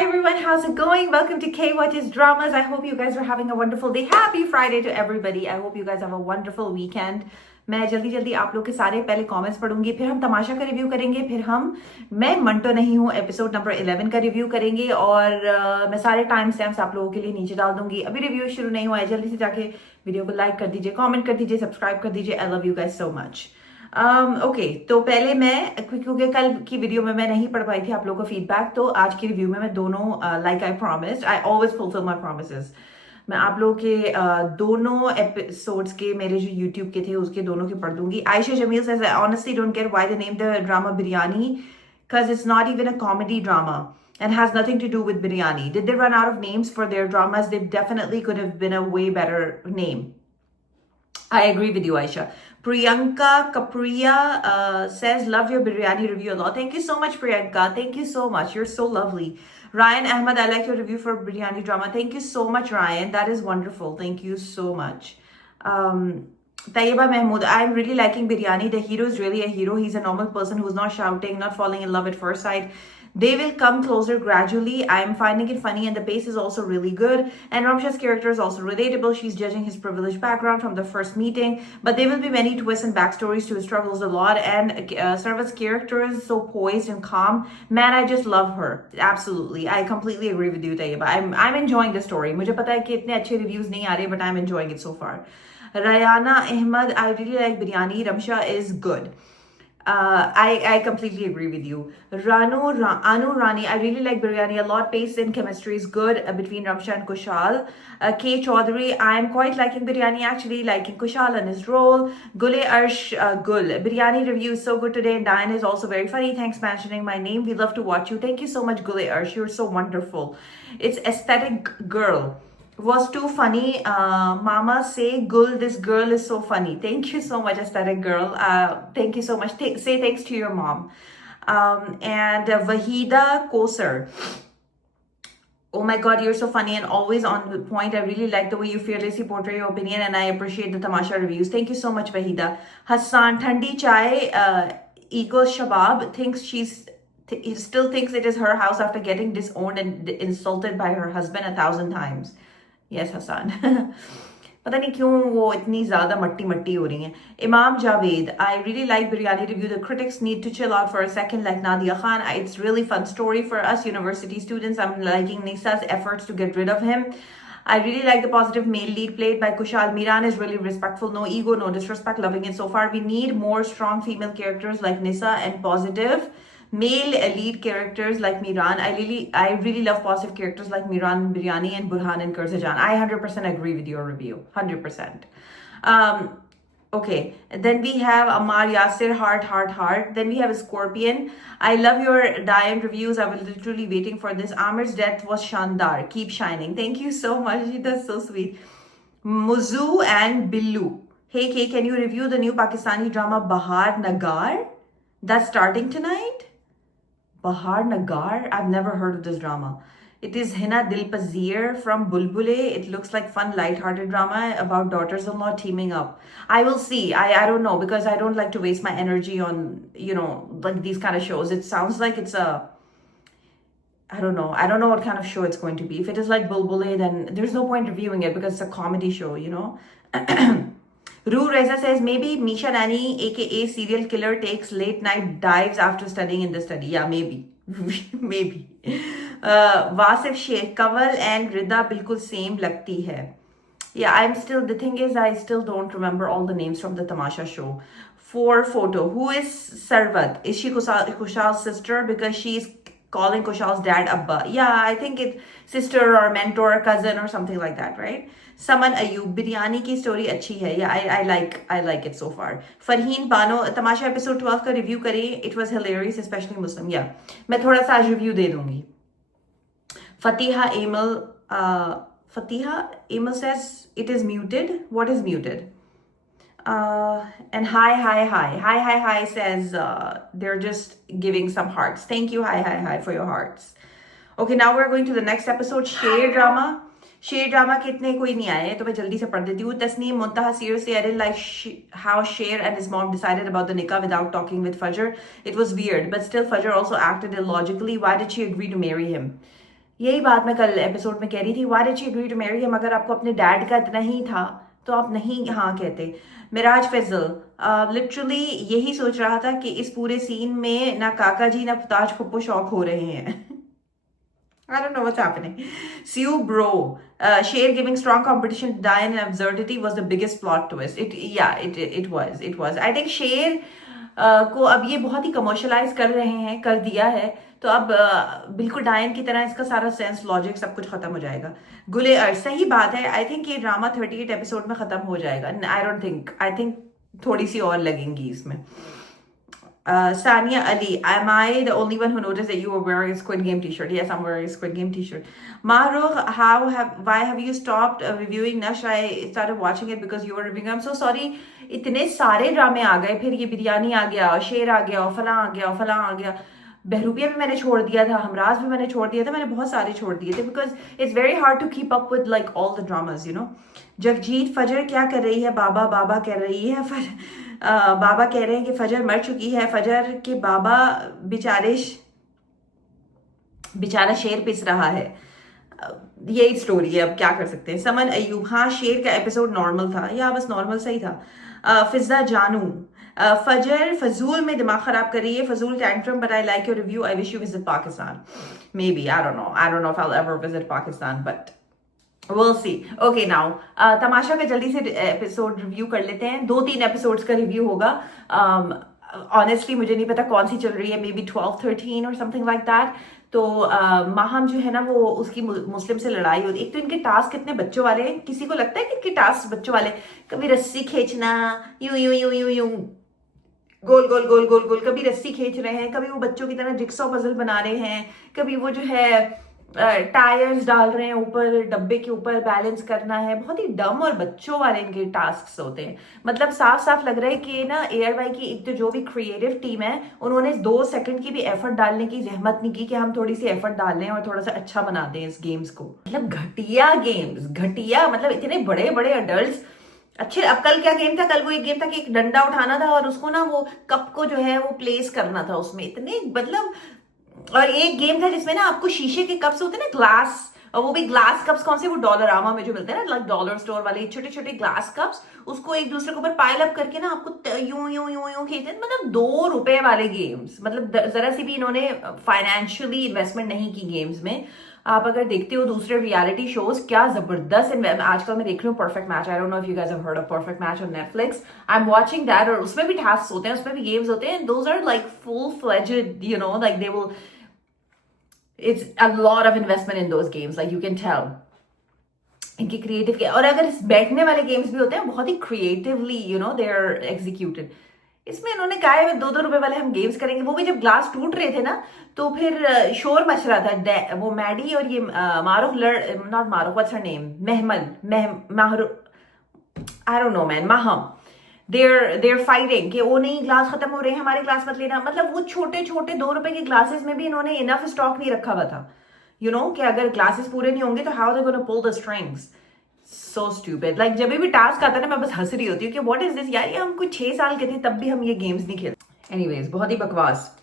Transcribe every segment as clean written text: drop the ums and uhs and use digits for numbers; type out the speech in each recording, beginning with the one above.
Hi everyone, how's it going? Welcome to K Watches Dramas. I hope you guys are having a wonderful day. Happy Friday to everybody. I hope you guys have a wonderful weekend. मैं जल्दी आप लोग के सारे पहले comments पढ़ूंगी, फिर हम तमाशा का रिव्यू करेंगे, फिर मैं मंटो नहीं हूँ एपिसोड नंबर 11 का रिव्यू करेंगे और मैं सारे टाइम स्टैम्प्स आप लोगों के लिए नीचे डाल दूंगी. अभी रिव्यू शुरू नहीं हुआ है, जल्दी से जाके वीडियो को लाइक कर दीजिए, कमेंट कर दीजिए, सब्सक्राइब कर दीजिए. आई love you guys so much. Okay तो पहले मैं, क्योंकि कल की वीडियो में मैं नहीं पढ़ पाई थी आप लोगों को फीडबैक, तो आज की रिव्यू में मैं दोनों like I promised, I always fulfil my promises, मैं आप लोगों के दोनों एपिसोड्स के मेरे जो यूट्यूब के थे उसके दोनों के पढ़ दूंगी. Ayesha Jameel says I honestly don't get why they named the drama Biryani because it's not even a comedy drama and has nothing to do with biryani. Did they run out of names for their dramas? They definitely could have been a way better name. I agree with you, Aisha. Priyanka Kapriya says, love your biryani review a lot. Thank you so much, Priyanka. Thank you so much. You're so lovely. Ryan Ahmed, I like your review for biryani drama. Thank you so much, Ryan. That is wonderful. Thank you so much. Tayyiba Mahmood, I'm really liking biryani. The hero is really a hero. He's a normal person who's not shouting, not falling in love at first sight. They will come closer gradually. I'm finding it funny and the pace is also really good. And Ramsha's character is also relatable. She's judging his privileged background from the first meeting. But there will be many twists and backstories to his struggles a lot. And Sarva's character is so poised and calm. Man, I just love her. Absolutely. I completely agree with you, Tayyiba. I'm enjoying the story. मुझे पता है कि इतने अच्छे reviews नहीं आ रहे, but I'm enjoying it so far. Rayana Ahmed, I really like biryani. Ramsha is good. I completely agree with you. Anu Rani, I really like biryani a lot. Pace and chemistry is good between Ramsha and Kushal. K Chaudhary, I'm quite liking biryani actually, liking Kushal and his role. Gule Arsh Gul, biryani review is so good today. And Diane is also very funny. Thanks for mentioning my name. We love to watch you. Thank you so much, Gule Arsh. You're so wonderful. It's Aesthetic Girl. Was too funny. Mama say, Gul, this girl is so funny. Thank you so much, Aesthetic Girl. Thank you so much. Say thanks to your mom. And Vahida Kosar. Oh my god, you're so funny and always on the point. I really like the way you fearlessly portray your opinion and I appreciate the Tamasha reviews. Thank you so much, Vahida. Hassan Thandi Chai equals Shabab thinks he still thinks it is her house after getting disowned and insulted by her husband 1,000 times. Yes, Hassan. पता नहीं क्यों वो इतनी ज़्यादा मट्टी हो रही हैं. Imam Javed, I really like biryani review. The critics need to chill out for a second, like Nadia Khan. It's really fun story for us university students. I'm liking Nisa's efforts to get rid of him. I really like the positive male lead played by Kushal. Miran is really respectful, no ego, no disrespect, loving it so far. We need more strong female characters like Nisa and positive male lead characters like Miran. I really love positive characters like Miran Biryani and Burhan and Kurzajan. I 100% agree with your review. 100%. Okay, then we have Amar Yasir, heart. Then we have Scorpion. I love your Diane reviews. I was literally waiting for this. Amir's death was Shandar. Keep shining. Thank you so much. That's so sweet. Muzu and Billu. Hey Kay, can you review the new Pakistani drama Bahar Nagar? That's starting tonight? Bahar Nagar? I've never heard of this drama. It is Hina Dilpazir from Bulbule. It looks like fun, light-hearted drama about daughters-in-law teaming up. I will see. I don't know because I don't like to waste my energy on, like these kind of shows. It sounds like it's I don't know. I don't know what kind of show it's going to be. If it is like Bulbule, then there's no point reviewing it because it's a comedy show, Roo Reza says, maybe Misha Nani, aka serial killer, takes late night dives after studying in the study. Yeah, maybe. Maybe. Vasif Sheikh, Kaval and Rida bilkul same lagti hai. Yeah, the thing is, I still don't remember all the names from the Tamasha show. For photo, who is Sarvat? Is she Kushal's sister? Because she's calling Kushal's dad Abba. Yeah, I think it's sister or mentor, cousin or something like that, right? Saman Ayub, biryani ki story अच्छी है. Yeah, I like it so far. Farheen Bano, Tamasha episode 12 का review करें. It was hilarious, especially Muslim. Yeah, मैं थोड़ा सा आज review दे दूँगी. Fatiha Emil says it is muted. What is muted? And hi says they're just giving some hearts. Thank you, hi for your hearts. Okay, now we're going to the next episode, Share Drama. Share Drama के इतने कोई नहीं आए तो मैं जल्दी से पढ़ देती हूँ. Tasneem Muntaha, seriously, I didn't like how Sher and his mom decided about the nikah without talking with Fajr. It was weird, but still Fajr also acted illogically. Why did she agree to marry him? यही बात मैं कल episode में कह रही थी, why did she agree to marry him? अगर आपको अपने डैड का इतना ही था तो आप नहीं हाँ कहते। मिराज फैजल लिटरली यही सोच रहा था कि इस पूरे सीन में ना काका जी ना ताज फुप्पो शौक हो रहे हैं। I don't know what's happening. Sue Bro, Cher giving strong competition to Diane and absurdity was the biggest plot twist. It was. I think Cher को अब ये बहुत ही कमर्शलाइज कर रहे हैं, कर दिया है, तो अब बिल्कुल डायन की तरह इसका सारा सेंस लॉजिक सब कुछ खत्म हो जाएगा। गुले सही बात है, आई थिंक ये ड्रामा 38 एपिसोड में खत्म हो जाएगा। I don't think, I think थोड़ी सी और लगेंगी इसमें। Sania Ali, am I the only one who noticed that you were wearing a Squid Game t-shirt? Yes, I'm wearing a Squid Game t-shirt. Mahrukh, why have you stopped reviewing Nash? I started watching it because you were reviewing. I'm so sorry. इतने सारे ड्रामे आ गए, फिर ये बिरयानी आ गया, शेर आ गया, फलां आ गया, फलां आ गया। बहरूपिया भी मैंने छोड़ दिया था, हमराज भी मैंने छोड़ दिया था, मैंने बहुत सारे छोड़ दिए थे because it's very hard to keep up with like all the dramas, you know. Jagjit, फजर क्या कर रही है? बाबा बाबा कर रही है। बाबा कह रहे हैं कि फजर मर चुकी है, फजर के बाबा बेचारा शेर पिस रहा है। यही स्टोरी है, अब क्या कर सकते हैं। समन अयूब, हाँ शेर का एपिसोड नॉर्मल था, या बस नॉर्मल सही था। फिजा जानू, फजर फजूल में दिमाग खराब कर रही है, फजूल tantrum, but I like your review, I wish you visit Pakistan. May be, I don't know if I will ever visit Pakistan, but we'll see. Okay, now तमाशा का जल्दी से एपिसोड रिव्यू कर लेते हैं। 2-3 एपिसोड्स का रिव्यू होगा। ऑनेस्टली मुझे नहीं पता कौन सी चल रही है, मे बी 12-13 और समथिंग लाइक दैट। तो माहम जो है ना, वो उसकी मुस्लिम से लड़ाई होती है। एक तो इनके टास्क कितने बच्चों वाले हैं, किसी को लगता है कि इनके टास्क बच्चों वाले? कभी रस्सी खींचना, यूं यूं यूं यूं यूं, गोल गोल गोल गोल गोल, कभी रस्सी खींच रहे हैं, कभी वो बच्चों की तरह जिक्सॉ पजल बना रहे हैं, कभी वो जो है टायर्स डाल रहे हैं ऊपर डब्बे के ऊपर, बैलेंस करना है। बहुत ही डम और बच्चों वाले इनके टास्क होते हैं। मतलब साफ साफ लग रहा है कि ना ARY की एक तो जो भी क्रिएटिव टीम है, उन्होंने 2 सेकंड की भी एफर्ट डालने की जहमत नहीं की कि हम थोड़ी सी एफर्ट डाल लें और थोड़ा सा अच्छा बना दें इस गेम्स को। मतलब घटिया गेम्स, घटिया, मतलब इतने बड़े बड़े अडल्ट अच्छे। अब कल क्या गेम था? कल वो एक गेम था कि एक डंडा उठाना था और उसको ना वो कप को जो है वो प्लेस करना था उसमें, इतने मतलब। और एक गेम था जिसमें ना आपको शीशे के कप्स होते हैं ना, ग्लास, और वो भी ग्लास कप्स कौन से, वो डॉलरामा में जो मिलते हैं ना, लाइक डॉलर स्टोर वाले छोटे छोटे ग्लास कप्स, उसको एक दूसरे के ऊपर पाइल अप करके ना आपको यूं यूं यूं यूं खींचते। मतलब 2 रुपए वाले गेम्स, मतलब जरा सी भी इन्होंने फाइनेंशियली इन्वेस्टमेंट नहीं की गेम्स में। आप अगर देखते हो दूसरे रियलिटी शोज, क्या जबरदस्त आजकल मैं देख रही हूँ perfect match. I don't know if you guys have heard of perfect match on Netflix. I am watching that, और उसमें भी टास्क होते हैं, उसमें भी गेम्स होते हैं। Those are like full fledged, you know, like they will, it's a lot of investment in those games, like you can tell इनकी क्रिएटिव के। और अगर बैठने वाले गेम्स भी होते हैं बहुत ही creatively, you know, they are executed. इसमें इन्होंने कहा है 2-2 रुपए वाले हम गेम्स करेंगे। वो भी जब ग्लास टूट रहे थे ना, तो फिर शोर मच रहा था। वो मैडी और ये Maroof not Maroof, what's her name, I don't know man, Maham, they're fighting कि वो नहीं, ग्लास खत्म हो रहे हैं, हमारे ग्लास मत लेना। मतलब वो छोटे छोटे 2 रुपए के ग्लासेस में भी इन्होंने इनफ स्टॉक नहीं रखा हुआ था, यू नो, कि अगर ग्लासेस पूरे नहीं होंगे तो how they gonna pull the strings. So stupid. Like जब भी टास्क आता है ना, मैं बस हंस रही होती हूँ कि व्हाट इज दिस यार, ये हम कुछ 6 साल के थे तब भी हम ये गेम्स नहीं खेलते। एनीवेज, बहुत ही बकवास।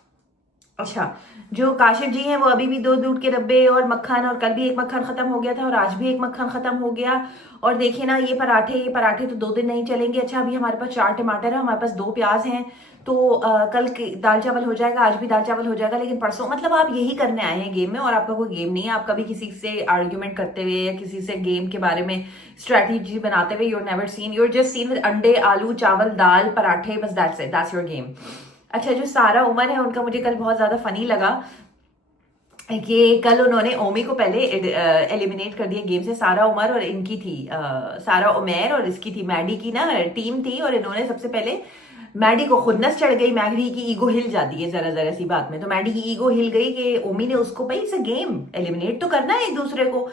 अच्छा, जो काशिफ जी हैं वो अभी भी 2 दूध के डब्बे और मक्खन, और कल भी एक मक्खन खत्म हो गया था और आज भी एक मक्खन खत्म हो गया। और देखिए ना, ये पराठे तो 2 दिन नहीं चलेंगे। अच्छा, अभी हमारे पास 4 टमाटर है, हमारे पास 2 प्याज हैं, तो कल दाल चावल हो जाएगा, आज भी दाल चावल हो जाएगा, लेकिन परसों, मतलब आप यही करने आए हैं गेम में, और आपका कोई गेम नहीं है। आप कभी किसी से आर्ग्यूमेंट करते हुए या किसी से गेम के बारे में स्ट्रेटेजी बनाते हुए you're never seen, you're just seen with ande, aloo, chawal, dal, parathe, बस that's it, that's your game. अच्छा, जो सारा उमर है उनका मुझे कल बहुत ज्यादा फनी लगा कि कल उन्होंने ओमी को पहले एलिमिनेट कर दिया गेम से। सारा उमर और इनकी थी, सारा उमर और इसकी थी, मैडी की ना टीम थी, और इन्होंने सबसे पहले, मैडी को खुन्नस चढ़ गई, मैडी की ईगो हिल जाती है जरा जरा सी बात में, तो मैडी की ईगो हिल गई कि ओमी ने उसको, भाई इट्स अ गेम, एलिमिनेट तो करना है एक दूसरे को।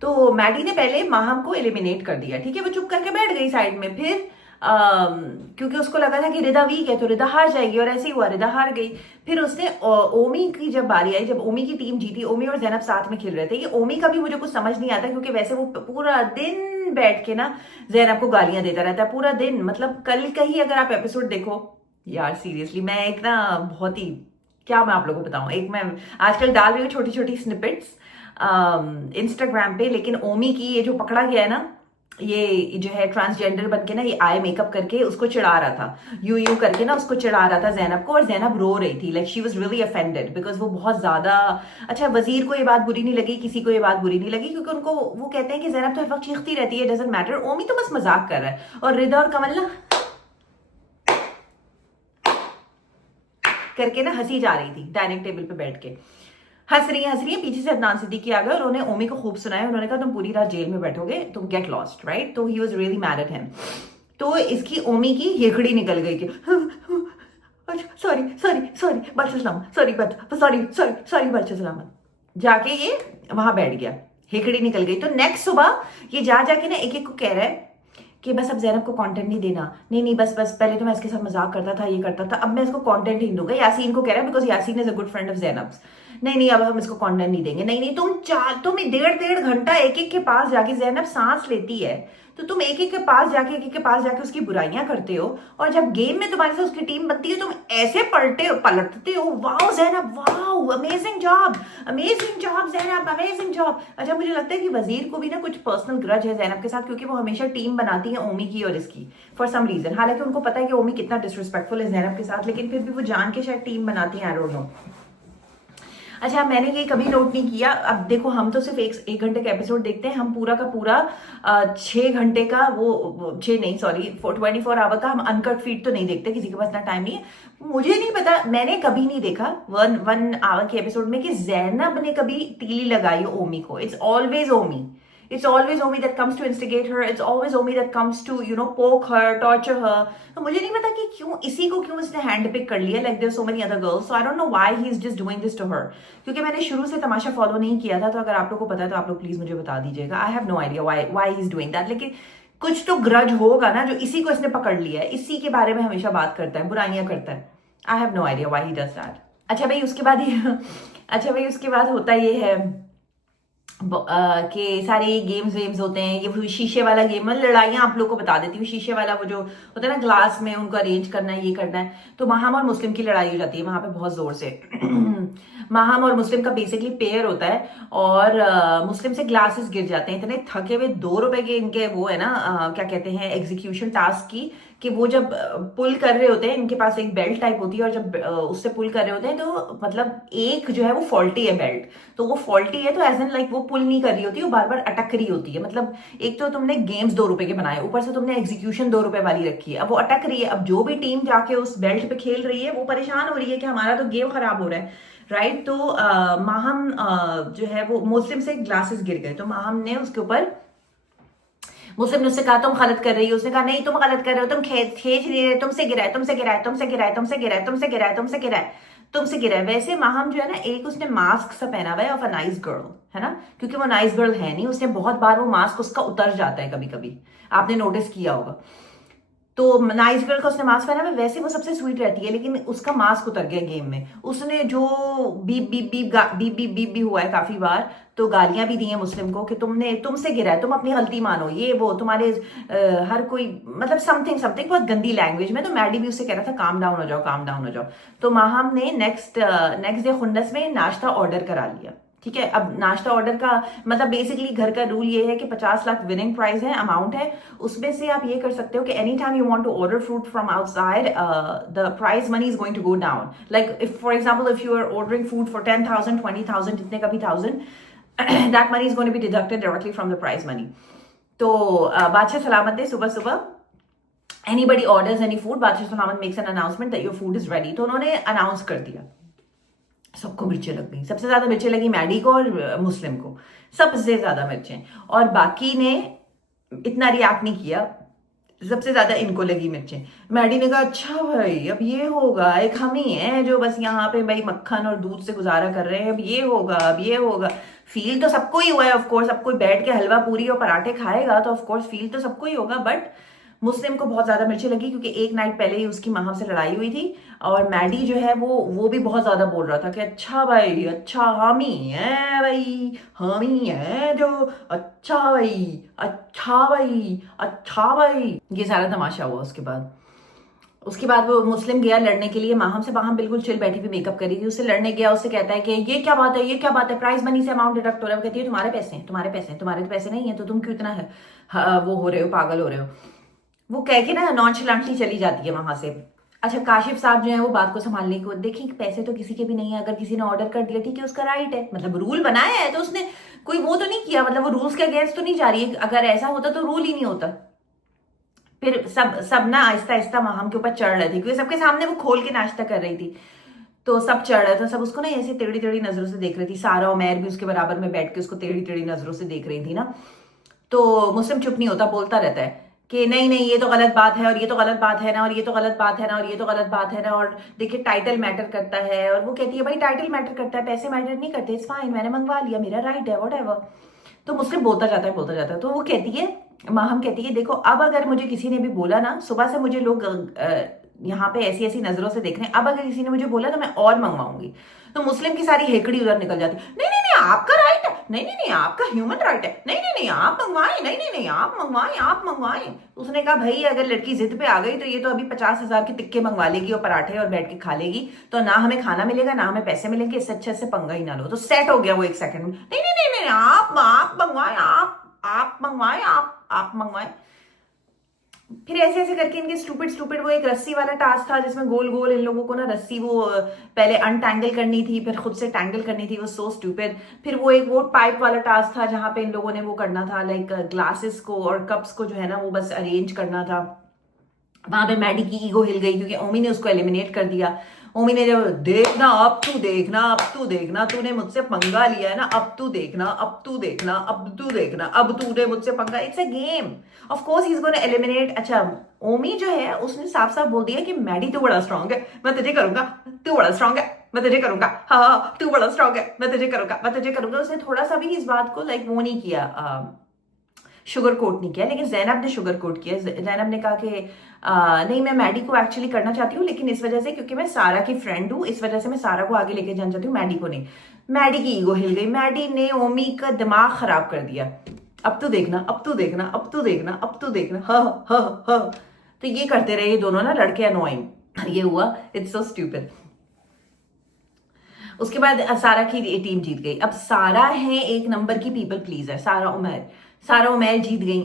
तो मैडी ने पहले माहम को एलिमिनेट कर दिया, ठीक है, वो चुप करके बैठ गई साइड में। फिर क्योंकि उसको लगा था कि रिदा वीक है तो रिदा हार जाएगी, और ऐसे ही हुआ, रिदा हार गई। फिर उसने ओमी की जब बारी आई, जब ओमी की टीम जीती, ओमी और जैनब साथ में खेल रहे थे। ये ओमी का भी मुझे कुछ समझ नहीं आता, क्योंकि वैसे वो पूरा दिन बैठ के ना जैनब को गालियां देता रहता है पूरा दिन। मतलब कल का ही अगर आप एपिसोड देखो यार, सीरियसली, मैं एक ना बहुत ही, क्या मैं आप लोगों को बताऊं, एक मैं आजकल डाल रही हूँ छोटी छोटी स्निपेट्स। इंस्टाग्राम पे, लेकिन ओमी की ये जो पकड़ा गया है ना, ये जो है ट्रांसजेंडर बन के ना, ये आई मेकअप करके उसको चिढ़ा रहा था, यूं करके ना उसको चिढ़ा रहा था ज़ैनब को, और ज़ैनब रो रही थी, like she was really offended because वो बहुत ज्यादा। अच्छा, वजीर को ये बात बुरी नहीं लगी, किसी को ये बात बुरी नहीं लगी, क्योंकि उनको वो कहते हैं कि ज़ैनब तो हर वक्त चीखती रहती है, डजंट मैटर, ओमी तो बस मजाक कर रहा है। और रिदा और कमल ना करके ना हंसी जा रही थी डाइनिंग टेबल पे बैठ के, हंस रही है। पीछे से अदनान सिद्दीकी आ गए, उन्होंने ओमी को खूब सुनाया, उन्होंने कहा तुम पूरी रात जेल में बैठोगे, तुम गेट लॉस्ट, राइट। तो he was really mad at him. तो इसकी ओमी की हेकड़ी निकल गई कि सॉरी सॉरी सॉरी बादशाह सलामत, सॉरी सॉरी सॉरी सॉरी बादशाह सलामत, जाके ये वहां बैठ गया, हेकड़ी निकल गई। तो नेक्स्ट सुबह ये जा जाके ना एक एक को कह रहा है कि बस अब ज़ैनब को कंटेंट नहीं देना, नहीं बस पहले तो मैं इसके साथ मजाक करता था, ये करता था, अब मैं इसको कंटेंट ही नहीं दूंगा। यासीन को कह रहा है because Yasin is a good friend of Zainab, नहीं अब हम इसको कंटेंट नहीं देंगे। नहीं तुम डेढ़ घंटा एक एक के पास जाके, ज़ैनब सांस लेती है तो तुम एक एक के पास जाके उसकी बुराइयां करते हो, और जब गेम में तुम्हारे से उसकी टीम बनती है तुम ऐसे पलटते हो। Wow Zainab, wow, amazing job Zainab, amazing job. अच्छा, मुझे लगता है कि वजीर को भी ना कुछ पर्सनल ग्रज है ज़ैनब के साथ, क्योंकि वो हमेशा टीम बनाती है ओमी की और इसकी फॉर सम रीजन। हालांकि उनको पता है कि ओमी कितना डिसरिस्पेक्टफुल है ज़ैनब के साथ, लेकिन फिर भी वो जान के शायद टीम बनाती है, आई डोंट नो। अच्छा, मैंने ये कभी नोट नहीं किया। अब देखो, हम तो सिर्फ एक घंटे का एपिसोड देखते हैं, हम पूरा का पूरा 6 घंटे का वो 6 नहीं सॉरी 24 आवर का हम अनकट फीड तो नहीं देखते, किसी के पास इतना टाइम नहीं है। मुझे नहीं पता, मैंने कभी नहीं देखा वन आवर के एपिसोड में कि ज़ैनब ने कभी तीली लगाई हो ओमी को। It's always Omi, it's always Omi that comes to instigate her, it's always Omi that comes to poke her, torture her. तो मुझे नहीं पता कि क्यों इसी को क्यों इसने हैंड पिक कर लिया, like there are so many other girls, so I don't know why he is just doing this to her. क्योंकि मैंने शुरू से तमाशा फॉलो नहीं किया था, तो अगर आप लोग को पता है तो आप लोग प्लीज मुझे बता दीजिएगा। I have no idea why he is doing that, लेकिन कुछ तो ग्रज होगा ना जो इसी को इसने पकड़ लिया है, इसी के बारे में हमेशा बात करता है, बुराइयां करता है। I have no idea why he does that. अच्छा भाई, उसके बाद होता ये है कि सारे गेम्स वेम्स होते हैं। ये शीशे वाला गेम, मतलब लड़ाइयाँ आप लोग को बता देती हूँ। शीशे वाला वो जो होता है ना, ग्लास में उनको अरेंज करना है, ये करना है। तो माहम और मुस्लिम की लड़ाई हो जाती है वहां पे बहुत जोर से। माहम और मुस्लिम का बेसिकली पेयर होता है, और मुस्लिम से ग्लासेस गिर जाते हैं, इतने थके हुए। 2 रुपए के इनके वो है ना, क्या कहते हैं, एग्जीक्यूशन टास्क की, कि वो जब पुल कर रहे होते हैं, इनके पास एक बेल्ट टाइप होती है, और जब उससे पुल कर रहे होते हैं तो मतलब एक जो है वो फॉल्टी है बेल्ट, तो वो फॉल्टी है, तो एज एन लाइक वो पुल नहीं कर रही होती, वो बार बार अटक रही होती है। मतलब एक तो तुमने गेम्स 2 रुपए के बनाए, ऊपर से तुमने एग्जीक्यूशन 2 रुपए वाली रखी है, अब वो अटक रही है। अब जो भी टीम जाके उस बेल्ट पे खेल रही है वो परेशान हो रही है कि हमारा तो गेम खराब हो रहा है, राइट। तो माहम जो है वो मुस्लिम से ग्लासेस गिर गए, तो माहम ने उसके ऊपर, मुस्लिम ने उससे कहा तुम गलत कर रही हो, उसने कहा नहीं तुम गलत कर रहे हो, तुम खींच नहीं रहे, तुमसे गिरा है, तुमसे गिरा है, तुमसे गिरा है, तुमसे गिरा है, तुमसे गिरा है, तुमसे गिरा है, तुमसे गिरा है। वैसे माहम जो है ना, एक उसने मास्क सा पहना हुआ है ऑफ अ नाइस गर्ल, है ना, क्योंकि वो नाइस गर्ल है नहीं, उसने बहुत बार वो मास्क उसका उतर जाता है कभी कभी, आपने नोटिस किया होगा। तो नाइस गर्ल का उसने मास्क पहना है, वैसे वो सबसे स्वीट रहती है, लेकिन उसका मास्क उतर गया गेम में। उसने जो beep beep beep beep beep beep भी हुआ है काफी बार, तो गालियां भी दी हैं मुस्लिम को कि तुमसे गिरा है, तुम अपनी गलती मानो, ये वो तुम्हारे हर कोई, मतलब समथिंग समथिंग बहुत गंदी लैंग्वेज में। तो मैडी भी उससे कह रहा था काम डाउन हो जाओ, काम डाउन हो जाओ। तो माहम ने नेक्स्ट डे खुन्नस में नाश्ता ऑर्डर करा लिया, ठीक है। अब नाश्ता ऑर्डर का मतलब बेसिकली घर का रूल ये है कि 50 लाख विनिंग प्राइज है, अमाउंट है, उसमें से आप ये कर सकते हो कि any time you want to order food from outside, the prize money is going to go down. Like if for example if you are ordering food for 10,000 20,000 जितने का भी 1000, that money is going to be deducted directly from the prize money. तो बादशाह सलामत ने सुबह सुबह anybody orders any food, बादशाह सलामत makes an announcement that your food is ready. तो उन्होंने अनाउंस कर दिया, सबको मिर्चें लग गई, सबसे ज्यादा मिर्चें लगी मैडी को और मुस्लिम को, सबसे ज्यादा मिर्चें, और बाकी ने इतना रिएक्ट नहीं किया, सबसे ज्यादा इनको लगी मिर्चें। मैडी ने कहा अच्छा भाई अब ये होगा, एक हम ही हैं जो बस यहाँ पे भाई मक्खन और दूध से गुजारा कर रहे हैं, अब ये होगा, अब ये होगा। फील तो सबको ही हुआ है ऑफकोर्स, अब कोई बैठ के हलवा पूरी और पराठे खाएगा तो ऑफकोर्स फील तो सबको ही होगा, बट मुस्लिम को बहुत ज्यादा मिर्ची लगी, क्योंकि एक नाइट पहले ही उसकी माहम से लड़ाई हुई थी, और मैडी जो है वो भी बहुत ज्यादा बोल रहा था कि अच्छा भाई, अच्छा हामी है भाई, हामी है जो, अच्छा भाई, अच्छा भाई, अच्छा भाई, ये सारा तमाशा हुआ उसके बाद। उसके बाद वो मुस्लिम गया लड़ने के लिए माहम से। माहम बिल्कुल चिल बैठी हुई मेकअप करी थी, उससे लड़ने गया। उससे कहता है कि ये क्या बात है, ये क्या बात है, प्राइज मनी से अमाउंट डिडक्ट हो रहा है। वो कहती है तुम्हारे पैसे हैं, तुम्हारे पैसे हैं, तुम्हारे तो पैसे नहीं है तो तुम क्यों इतना है वो हो रहे हो, पागल हो रहे हो। वो कह के ना नॉनचलेंटली चली जाती है वहां से। अच्छा काशिफ साहब जो है वो बात को संभालने को, देखिए पैसे तो किसी के भी नहीं है, अगर किसी ने ऑर्डर कर दिया ठीक है उसका राइट है, मतलब रूल बनाया है तो उसने कोई वो तो नहीं किया, मतलब वो रूल्स के अगेंस्ट तो नहीं जा रही है। अगर ऐसा होता तो रूल ही नहीं होता। फिर सब सब ना आहिस्ता आहिस्ता हम के ऊपर चढ़ रहे थे, क्योंकि सबके सामने वो खोल के नाश्ता कर रही थी, तो सब चढ़ रहे थे। सब उसको ना ऐसे टेढ़ी टेढ़ी नजरों से देख रही थी। सारा और मैर भी उसके बराबर में बैठ के उसको टेढ़ी टेढ़ी नजरों से देख रही थी ना। तो मुस्लिम चुप नहीं होता, बोलता रहता है कि नहीं नहीं ये तो गलत बात है, और ये तो गलत बात है ना, और ये तो गलत बात है ना, और ये तो गलत बात है ना, और देखिए टाइटल मैटर करता है। और वो कहती है भाई टाइटल मैटर करता है, पैसे मैटर नहीं करते, इट्स फाइन, मैंने मंगवा लिया, मेरा राइट है, व्हाटएवर। तो मुस्लिम बोलता जाता है बोलता जाता है। तो वो कहती है, माहम कहती है देखो अब अगर मुझे किसी ने भी बोला ना, सुबह से मुझे लोग यहाँ पे ऐसी ऐसी नजरों से देख रहे हैं, अब अगर किसी ने मुझे बोला तो मैं और मंगवाऊंगी। तो मुस्लिम की सारी हेकड़ी उधर निकल जाती, नहीं नहीं नहीं आपका राइट है, नहीं नहीं नहीं आपका ह्यूमन राइट है, नहीं नहीं नहीं आप मंगवाएं, नहीं नहीं नहीं आप मंगवाएं, आप मंगवाएं। उसने कहा भाई अगर लड़की जिद पे आ गई तो ये तो अभी 50,000 के टिक्के मंगवा लेगी और पराठे और बैठ के खा लेगी, तो ना हमें खाना मिलेगा ना हमें पैसे मिलेंगे, इससे अच्छे से पंगा ही ना लो। तो सेट हो गया वो एक सेकंड में, नहीं नहीं नहीं नहीं आप मंगवाएं, आप मंगवाएं, आप मंगवाएं। फिर ऐसे ऐसे करके इनके स्टूपिड स्टूपिड वो एक रस्सी वाला टास्क था जिसमें गोल गोल इन लोगों को ना रस्सी वो पहले अनटैंगल करनी थी, फिर खुद से टैंगल करनी थी, वो सो स्टूपिड। फिर वो एक वो पाइप वाला टास्क था जहां पे इन लोगों ने वो करना था, लाइक ग्लासेस को और कप्स को जो है ना वो बस अरेंज करना था। वहां पे मैडी की ईगो हिल गई क्योंकि ओमी ने उसको एलिमिनेट कर दिया। ओमी ने जब देखना अब तू देखना, अब तू देखना, तूने मुझसे पंगा लिया है ना, अब तू देखना, अब तू देखना, अब तू देखना, अब तूने मुझसे पंगा, it's a game, of course he is gonna eliminate. अच्छा ओमी जो है उसने साफ साफ बोल दिया कि मैडी तू बड़ा स्ट्रांग है, मैं तुझे करूंगा, तू बड़ा स्ट्रांग है, मैं तुझे करूंगा, हाँ हाँ तू बड़ा स्ट्रांग है, मैं तुझे करूंगा, मैं तुझे करूंगा। उसने थोड़ा सा भी इस बात को लाइक वो नहीं किया, शुगर कोट नहीं किया। लेकिन जैनब ने शुगर कोट किया। जैनब ने कहा कि नहीं मैं मैडी को एक्चुअली करना चाहती हूँ, लेकिन इस वजह से क्योंकि मैं सारा की फ्रेंड हूँ, इस वजह से मैं सारा को आगे लेके जाना चाहती हूँ, मैडी को नहीं। मैडी की ईगो हिल गई, मैडी ने ओमी का दिमाग खराब कर दिया। अब तो देखना, अब तो देखना, अब तो देखना, अब तो देखना, हाँ हाँ हाँ। तो ये करते रहे ये दोनों ना लड़के अनोइंग। ये हुआ, इट्स सो स्टूपिड। उसके बाद सारा की टीम जीत गई। अब सारा है एक नंबर की पीपल प्लीजर, सारा उमर। सारा उमर जीत गई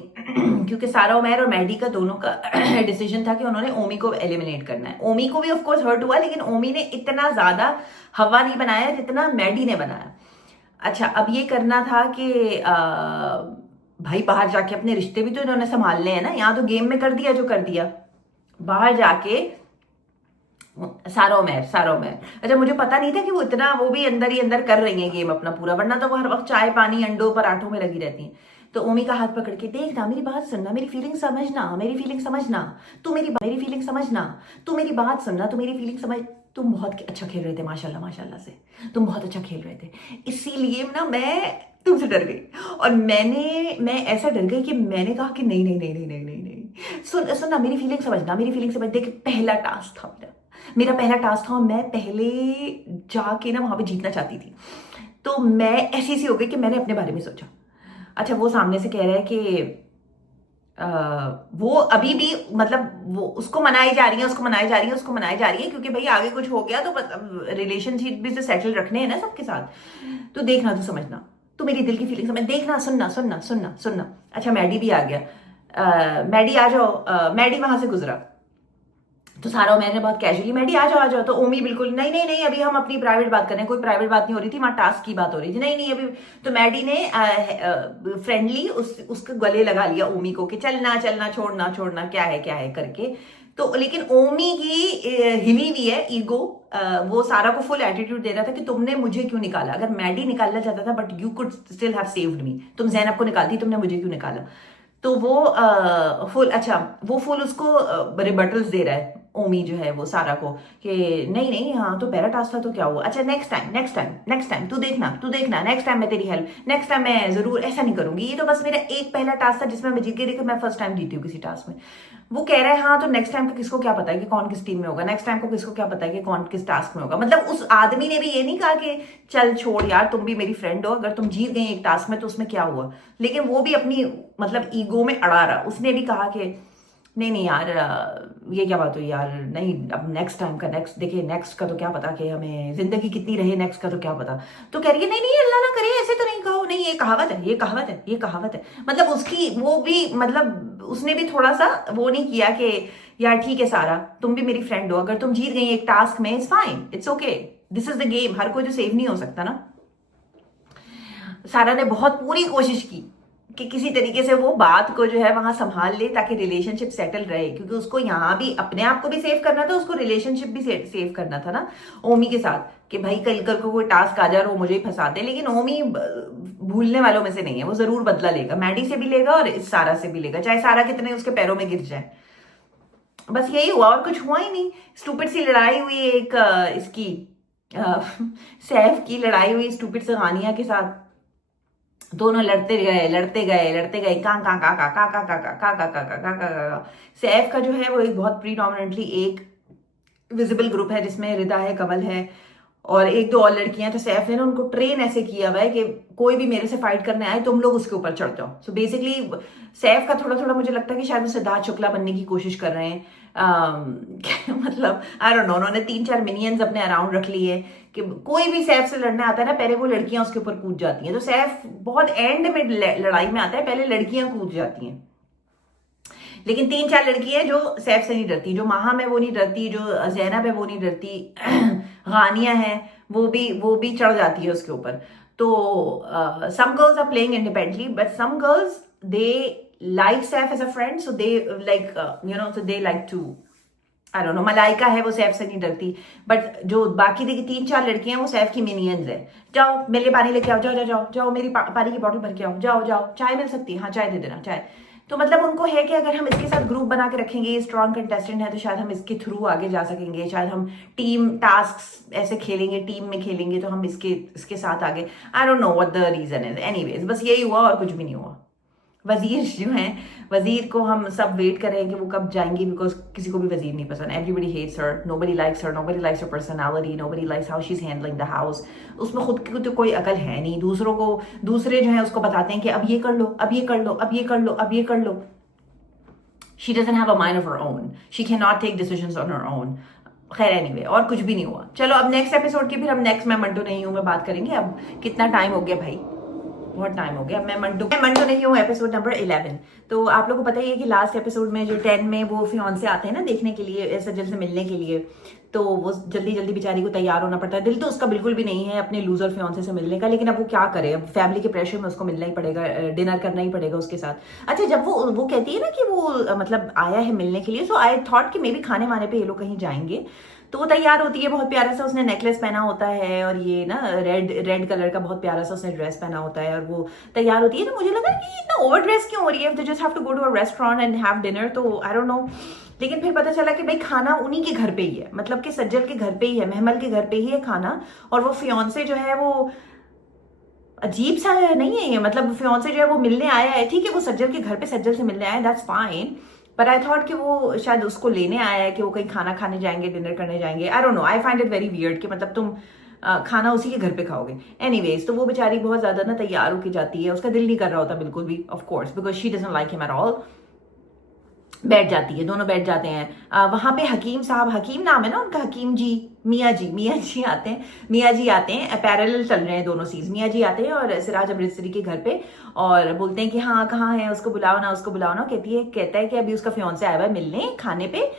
क्योंकि सारा उमर और मैडी का दोनों का डिसीजन था कि उन्होंने ओमी को एलिमिनेट करना है। ओमी को भी ऑफ कोर्स हर्ट हुआ, लेकिन ओमी ने इतना ज्यादा हवा नहीं बनाया जितना मैडी ने बनाया। अच्छा अब ये करना था कि भाई बाहर जाके अपने रिश्ते भी तो इन्होंने संभालने हैं ना, यहाँ तो गेम में कर दिया जो कर दिया। बाहर जाके सारों में अच्छा मुझे पता नहीं था कि वो इतना वो भी अंदर ही अंदर कर रही है गेम अपना पूरा, वरना तो वो हर वक्त चाय पानी अंडों पराठों में लगी रहती हैं। तो ओमी का हाथ पकड़ के देखना, मेरी बात सुनना, मेरी फीलिंग समझना, मेरी फीलिंग समझना, तू मेरी फीलिंग समझना, तू मेरी बात सुनना, तू मेरी फीलिंग समझ। तुम बहुत अच्छा खेल रहे थे माशाल्लाह माशाल्लाह से, तुम बहुत अच्छा खेल रहे थे, इसीलिए ना मैं तुमसे डर गई। और मैं ऐसा डर गई कि मैंने कहा कि नहीं नहीं नहीं नहीं नहीं नहीं नहीं, सुनना, मेरी फीलिंग समझना, मेरी फीलिंग समझ। देख पहला टास्क था मेरा पहला टास्क था, मैं पहले जाके ना वहां पे जीतना चाहती थी, तो मैं ऐसी सी हो गई कि मैंने अपने बारे में सोचा। अच्छा वो सामने से कह रहा है कि वो अभी भी मतलब वो उसको मनाई जा रही है, उसको मनाई जा रही है, उसको मनाई जा रही है, क्योंकि भाई आगे कुछ हो गया तो रिलेशनशिप भी तो सेटल रखने हैं ना सबके साथ। तो देखना, तो समझना, तो मेरी दिल की फीलिंग समझ, देखना, सुनना सुनना सुनना सुनना। अच्छा मैडी भी आ गया, मैडी आ जाओ, मैडी वहां से गुजरा। तो सारा मैंने बहुत कैजुअली मैडी आ जाओ, तो ओमी बिल्कुल नहीं नहीं नहीं अभी हम अपनी प्राइवेट बात कर रहे हैं, कोई प्राइवेट बात नहीं हो रही थी, वहां टास्क की बात हो रही थी, नहीं नहीं अभी। तो मैडी ने फ्रेंडली उसके गले लगा लिया ओमी को कि चलना चलना, छोड़ना छोड़ना, क्या है करके। तो लेकिन ओमी की हिली हुई है ईगो, वो सारा को फुल एटीट्यूड दे रहा था कि तुमने मुझे क्यों निकाला, अगर मैडी निकालना चाहता था but you could still have saved me, तुम जैनब को निकालती, तुमने मुझे क्यों निकाला। तो वो फुल अच्छा वो फुल उसको रिबटल्स दे रहा है ओमी जो है वो सारा को कि नहीं नहीं हाँ तो पहला टास्क था तो क्या हुआ, अच्छा नेक्स्ट टाइम तू देखना नेक्स्ट टाइम मैं तेरी हेल्प, नेक्स्ट टाइम मैं जरूर ऐसा नहीं करूंगी, ये तो बस मेरा एक पहला टास्क था जिसमें मैं जीत गई, देखो मैं फर्स्ट टाइम जीती हूँ किसी टास्क में। वो कह रहा है हाँ तो नेक्स्ट टाइम को किसको क्या पता है कि कौन किस टीम में होगा, नेक्स्ट टाइम को किसको क्या पता है कि कौन किस टास्क में होगा। मतलब उस आदमी ने भी ये नहीं कहा कि चल छोड़ यार तुम भी मेरी फ्रेंड हो, अगर तुम जीत गई एक टास्क में तो उसमें क्या हुआ, लेकिन वो भी अपनी मतलब ईगो में अड़ा रहा। उसने भी कहा कि नहीं नहीं यार, ये क्या बात हुई यार, नहीं अब नेक्स्ट टाइम का, नेक्स्ट देखिए, नेक्स्ट का तो क्या पता कि हमें जिंदगी कितनी रहे, नेक्स्ट का तो क्या पता। तो कह रही है नहीं नहीं अल्लाह ना करे, ऐसे तो नहीं कहो, नहीं ये कहावत है, ये कहावत है, ये कहावत है। मतलब उसकी वो भी, मतलब उसने भी थोड़ा सा वो नहीं किया कि यार ठीक है सारा, तुम भी मेरी फ्रेंड हो, अगर तुम जीत गई एक टास्क में, it's fine, it's okay, this is the game, हर कोई तो सेव नहीं हो सकता ना। सारा ने बहुत पूरी कोशिश की कि किसी तरीके से वो बात को जो है वहां संभाल ले, ताकि रिलेशनशिप सेटल रहे, क्योंकि उसको यहाँ भी अपने आप को भी सेव करना था, उसको रिलेशनशिप भी सेव करना था ना ओमी के साथ, कि भाई कल कल को कोई टास्क आ जाए और वो मुझे ही फंसा दे। लेकिन ओमी भूलने वालों में से नहीं है, वो जरूर बदला लेगा, मैडी से भी लेगा और इस सारा से भी लेगा, चाहे सारा कितने उसके पैरों में गिर जाए। बस यही हुआ और कुछ हुआ ही नहीं। स्टूपिड सी लड़ाई हुई एक इसकी सैफ की लड़ाई हुई स्टूपिड से गानिया के साथ, दोनों लड़ते गए लड़ते गए लड़ते गए, का का का का का का का का का का का का का का। सैफ का जो है वो एक बहुत प्रीडोमिनेंटली एक विजिबल ग्रुप है, जिसमें रिदा है, कमल है और एक दो और लड़कियां। तो सैफ ने ना उनको ट्रेन ऐसे किया हुआ है कि कोई भी मेरे से फाइट करने आए तुम लोग उसके ऊपर चढ़ जाओ। सो बेसिकली सैफ का थोड़ा थोड़ा मुझे लगता है कि शायद वो सिद्धार्थ शुक्ला बनने की कोशिश कर रहे हैं। मतलब आई डोंट नो, उन्होंने 3-4 मिनियंस अपने अराउंड रख लिए कि कोई भी सैफ से लड़ने आता है ना, पहले वो लड़कियां उसके ऊपर कूद जाती हैं। तो सैफ बहुत एंड में लड़ाई में आता है, पहले लड़कियां कूद जाती हैं। लेकिन 3-4 लड़की है जो सैफ से नहीं डरती, जो माहम है वो नहीं डरती, जो जैनब है वो नहीं डरती, गानिया है वो भी चढ़ जाती है उसके ऊपर। तो some girls are playing independently, but some girls they like Saif as a friend, so they like so they like to, I don't know. Malaika है वो सैफ से नहीं डरती, बट जो बाकी देखिए 3-4 लड़कियां हैं वो सैफ की मिनियंस है। जाओ मेरे लिए पानी लेके आओ, जाओ जाओ जाओ जाओ, मेरी पानी की बोतल भर के आओ, जाओ जाओ, चाय मिल सकती है, हाँ चाय दे देना, चाय। तो मतलब उनको है कि अगर हम इसके साथ ग्रुप बना के रखेंगे, स्ट्रॉन्ग कंटेस्टेंट है, तो शायद हम इसके थ्रू आगे जा सकेंगे, शायद हम टीम टास्क ऐसे खेलेंगे, टीम में खेलेंगे, तो हम इसके साथ आगे। I don't know what the reason is, anyways बस यही हुआ और कुछ भी नहीं हुआ। वजीर जो है, वजीर को हम सब वेट कर रहे हैं कि वो कब जाएंगी, बिकॉज किसी को भी वजीर नहीं पसंद। Everybody hates her, nobody likes her, nobody likes her personality, nobody likes how she is handling the house. उसमें खुद की तो कोई अकल है नहीं, दूसरे जो है उसको बताते हैं कि अब ये कर लो, अब ये कर लो, अब ये कर लो, अब ये कर लो। She doesn't have a mind of her own, she can not take decisions on her own. खैर एनीवे, और कुछ भी नहीं हुआ। चलो अब नेक्स्ट एपिसोड की, फिर हम नेक्स्ट मैं मंटो नहीं हूं मैं बात करेंगे। अब कितना टाइम हो गया भाई, बहुत टाइम हो गया। मैं मंटो नहीं हूँ, एपिसोड नंबर 11। तो आप लोगों को पता ही है कि लास्ट एपिसोड में जो 10 में वो फियांसे आते हैं ना देखने के लिए, सज्जल से मिलने के लिए, तो वो जल्दी जल्दी बेचारी को तैयार होना पड़ता है। दिल तो उसका बिल्कुल भी नहीं है अपने लूजर फियांसे से मिलने का, लेकिन अब वो क्या करे, अब फैमिली के प्रेशर में उसको मिलना ही पड़ेगा, डिनर करना ही पड़ेगा उसके साथ। अच्छा, जब वो कहती है ना कि वो मतलब आया है मिलने के लिए, सो आई थॉट कि मे बी खाने वाने पे ये लोग कहीं जाएंगे। तो वो तैयार होती है, बहुत प्यारा सा उसने नेकलेस पहना होता है और ये ना रेड कलर का बहुत प्यारा सा उसने ड्रेस पहना होता है, और वो तैयार होती है। तो मुझे लगा कि इतना ओवर ड्रेस क्यों हो रही है, they just have to go to a restaurant and have dinner. तो आई डोंट नो, लेकिन फिर पता चला कि भाई खाना उन्हीं के घर पे ही है, मतलब कि सज्जल के घर पे ही है, महमल के घर पे ही है खाना। और वो फियांसे जो है वो अजीब सा नहीं है ये, मतलब फियांसे जो है वो मिलने आया है, ठीक है, वो सज्जल के घर पे सज्जल से मिलने आया है, दैट्स फाइन। पर आई थॉट कि वो शायद उसको लेने आया है, कि वो कहीं खाना खाने जाएंगे, डिनर करने जाएंगे। आई don't no, I find it very weird कि मतलब तुम खाना उसी के घर पे खाओगे। एनीवेज, तो वो बेचारी बहुत ज्यादा ना तैयार होके जाती है, उसका दिल नहीं कर रहा होता बिल्कुल भी, of course, because she doesn't like him at all. बैठ जाती है, दोनों बैठ जाते हैं। वहां पे हकीम साहब, हकीम नाम है ना उनका, हकीम जी, मियाँ जी आते हैं, मियाँ जी आते हैं, पैरेलल चल रहे हैं दोनों सीन्स। मियाँ जी आते हैं और सिराज अमृतसरी के घर पे, और बोलते हैं कि हाँ कहाँ है, उसको बुलाओ ना, उसको बुलाओ ना। कहता है कि अभी उसका फियांसे आया हुआ है मिलने खाने पे,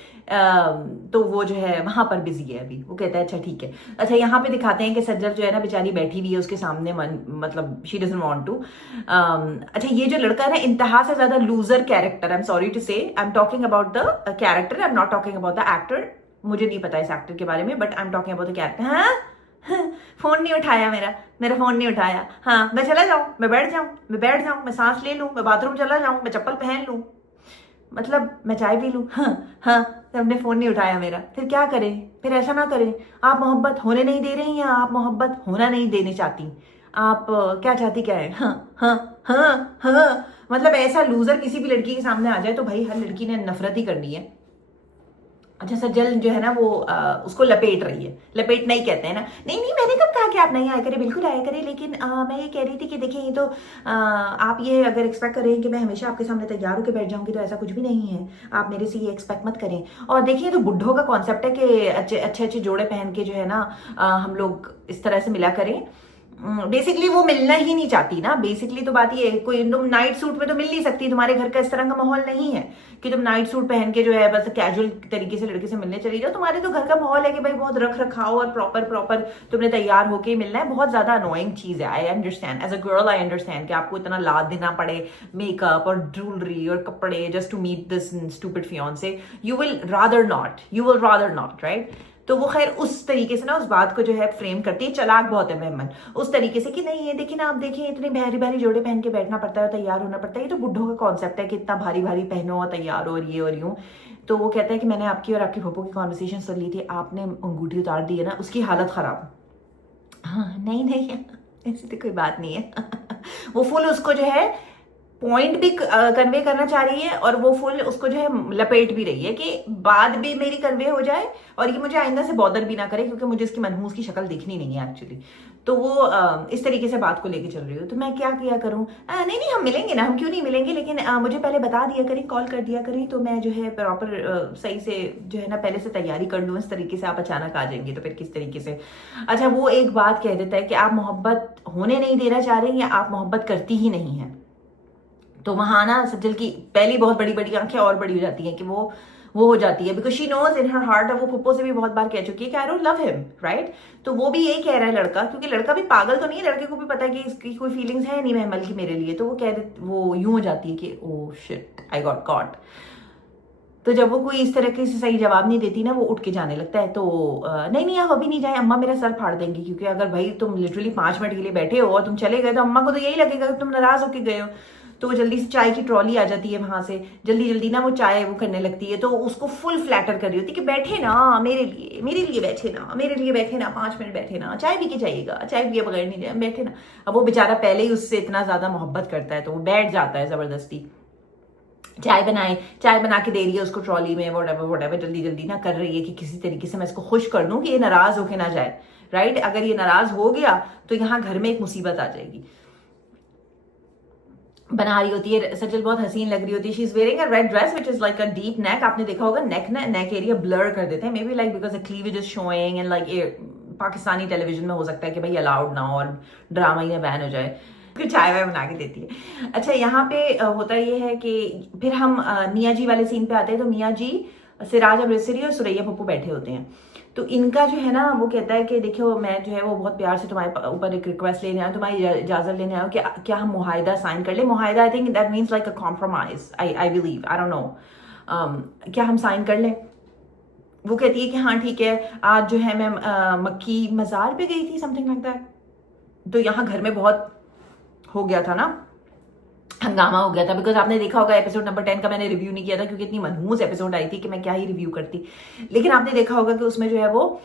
तो वो जो है वहां पर बिजी है अभी। वो कहता है अच्छा ठीक है। अच्छा, यहाँ पे दिखाते हैं कि सज्जल जो है ना बेचारी बैठी हुई है उसके सामने, मतलब शी डजंट वांट टू। अच्छा, ये जो लड़का है ना, इंतहा से ज्यादा loser character, I am sorry to say, I am talking about the character, I am not talking about the actor. मुझे नहीं पता इस एक्टर के बारे में, but I am talking about the character. हाँ, फोन नहीं उठाया मेरा फोन नहीं उठाया। हाँ, मैं चला जाऊं, मैं बैठ जाऊं, मैं सांस ले लूं, मैं बाथरूम चला जाऊं, मैं चप्पल पहन लूं, मतलब मैं चाय पी लूं। हाँ, तो हमने फोन नहीं उठाया मेरा, फिर क्या करें, फिर ऐसा ना करें। आप मोहब्बत होने नहीं दे रही, या आप मोहब्बत होना नहीं देने चाहती, आप क्या चाहती क्या है। हाँ हाँ हाँ हाँ, मतलब ऐसा लूजर किसी भी लड़की के सामने आ जाए तो भाई हर लड़की ने नफरत ही करनी है। अच्छा सज्जल जो है ना वो उसको लपेट रही है, लपेट नहीं कहते हैं ना, नहीं नहीं मैंने कब कहा कि आप नहीं आया करें, बिल्कुल आया करें, लेकिन मैं ये कह रही थी कि देखिए ये तो आप ये अगर एक्सपेक्ट करें कि मैं हमेशा आपके सामने तैयार होकर बैठ जाऊंगी तो ऐसा कुछ भी नहीं है, आप मेरे से ये एक्सपेक्ट मत करें। और देखिए तो बुड्ढों का कॉन्सेप्ट है कि अच्छे अच्छे अच्छे जोड़े पहन के जो है ना हम लोग इस तरह से मिला करें। बेसिकली वो मिलना ही नहीं चाहती ना, बेसिकली तो बात ये है, कोई तुम नाइट सूट में तो मिल नहीं सकती, तुम्हारे घर का इस तरह का माहौल नहीं है कि तुम नाइट सूट पहन के जो है बस कैजुअल तरीके से लड़के से मिलने चली जाओ। तुम्हारे तो घर का माहौल है कि भाई बहुत रख रखाव और प्रॉपर प्रॉपर तुमने तैयार होके मिलना है। बहुत ज्यादा अनोइंग चीज है, I understand as a girl, I understand कि आपको इतना लाद देना पड़े मेकअप और ज्वेलरी और कपड़े just to meet this stupid fiance. You will rather not, right. तो वो खैर उस तरीके से ना उस बात को जो है फ्रेम करती है, चलाक बहुत है मेहमान, उस तरीके से कि नहीं ये देखिए ना, आप देखिए इतने भारी भारी जोड़े पहन के बैठना पड़ता है, तैयार होना पड़ता है, ये तो बुड्ढों का कॉन्सेप्ट है कि इतना भारी भारी पहनो और तैयार हो और ये और यूं। तो वो कहता है कि मैंने आपकी और आपके पप्पो की कॉन्वर्सेशन सुन ली थी, आपने अंगूठी उतार दी है ना, उसकी हालत खराब। हाँ नहीं नहीं ऐसी तो कोई बात नहीं है वो फुल उसको जो है पॉइंट भी कन्वे करना चाह रही है और वो फुल उसको जो है लपेट भी रही है कि बात भी मेरी कन्वे हो जाए और ये मुझे आइंदा से बॉदर भी ना करे, क्योंकि मुझे इसकी मनहूस की शक्ल दिखनी नहीं है एक्चुअली। तो वो इस तरीके से बात को लेके चल रही हो। तो मैं क्या किया करूं? नहीं नहीं हम मिलेंगे ना, हम क्यों नहीं मिलेंगे, लेकिन मुझे पहले बता दिया करें, कॉल कर दिया करें, तो मैं जो है प्रॉपर सही से जो है ना पहले से तैयारी कर लूँ। इस तरीके से आप अचानक आ जाएंगे तो फिर किस तरीके से? अच्छा वो एक बात कह देता है कि आप मोहब्बत होने नहीं देना चाह रहे हैं या आप मोहब्बत करती ही नहीं है। तो वहां ना सज्जल की पहली बहुत बड़ी बड़ी आंखें और बड़ी हो जाती हैं कि वो हो जाती है, because she knows in her heart, वो पप्पो से भी बहुत बार कह चुकी है कि I don't love him, right. तो वो भी यही कह रहा है लड़का, क्योंकि लड़का भी पागल तो नहीं है, लड़के को भी पता है कि इसकी कोई फीलिंग्स है नहीं महमल की मेरे लिए। तो वो कह दे, वो यूं हो जाती है कि oh shit I got caught. तो जब वो कोई इस तरह के सही जवाब नहीं देती ना, वो उठ के जाने लगता है। तो नहीं नहीं आप अभी नहीं जाए, अम्मा मेरा सर फाड़ देंगी, क्योंकि अगर भाई तुम लिटरली 5 मिनट के लिए बैठे हो और तुम चले गए तो अम्मा को तो यही लगेगा कि तुम नाराज होके गए हो। तो वो जल्दी से चाय की ट्रॉली आ जाती है वहां से, जल्दी जल्दी ना वो चाय वो करने लगती है। तो उसको फुल फ्लैटर कर रही होती है कि बैठे ना मेरे लिए बैठे ना, मेरे लिए बैठे ना, 5 मिनट बैठे ना, चाय पी के जाइएगा, चाय पिए बगैर नहीं जाए, बैठे ना। अब वो बेचारा पहले ही उससे इतना ज्यादा मोहब्बत करता है तो वो बैठ जाता है जबरदस्ती। चाय बना के दे रही है उसको ट्रॉली में, वोटेवर जल्दी जल्दी ना कर रही है कि किसी तरीके से मैं इसको खुश कर दूं कि ये नाराज होके ना जाए, राइट। अगर ये नाराज हो गया तो यहाँ घर में एक मुसीबत आ जाएगी। बना रही होती है, सजल बहुत हसीन लग रही होती है, she is wearing a red dress which is like a deep neck. आपने देखा होगा नेक एरिया ब्लर कर देते हैं, may be like because the cleavage is showing and like Pakistani television में हो सकता है कि भाई अलाउड ना हो और ड्रामा ही ना बैन हो जाए, फिर चाय वाय बना के देती है। अच्छा यहाँ पे होता ये है कि फिर हम मियाँ जी वाले सीन पे आते हैं। तो मियाँ जी सिराज अमृतसरी और सुरैया पप्पू बैठे होते हैं। तो इनका जो है ना वो कहता है कि देखो मैं जो है वो बहुत प्यार से तुम्हारे ऊपर एक रिक्वेस्ट लेने आया, तुम्हारी इजाजत लेने आया कि क्या हम मुआहिदा साइन कर ले। मुआहिदा I think that means like a compromise, I believe, I don't know, क्या हम साइन कर लें? वो कहती है कि हाँ ठीक है, आज जो है मैं मक्की मज़ार पे गई थी, समथिंग लाइक दैट। तो यहाँ घर में बहुत हो गया था ना, हंगामा हो गया था, बिकॉज आपने देखा होगा एपिसोड नंबर 10 का मैंने रिव्यू नहीं किया था क्योंकि इतनी मनहूस एपिसोड आई थी कि मैं क्या ही रिव्यू करती। लेकिन आपने देखा होगा कि उसमें जो है वो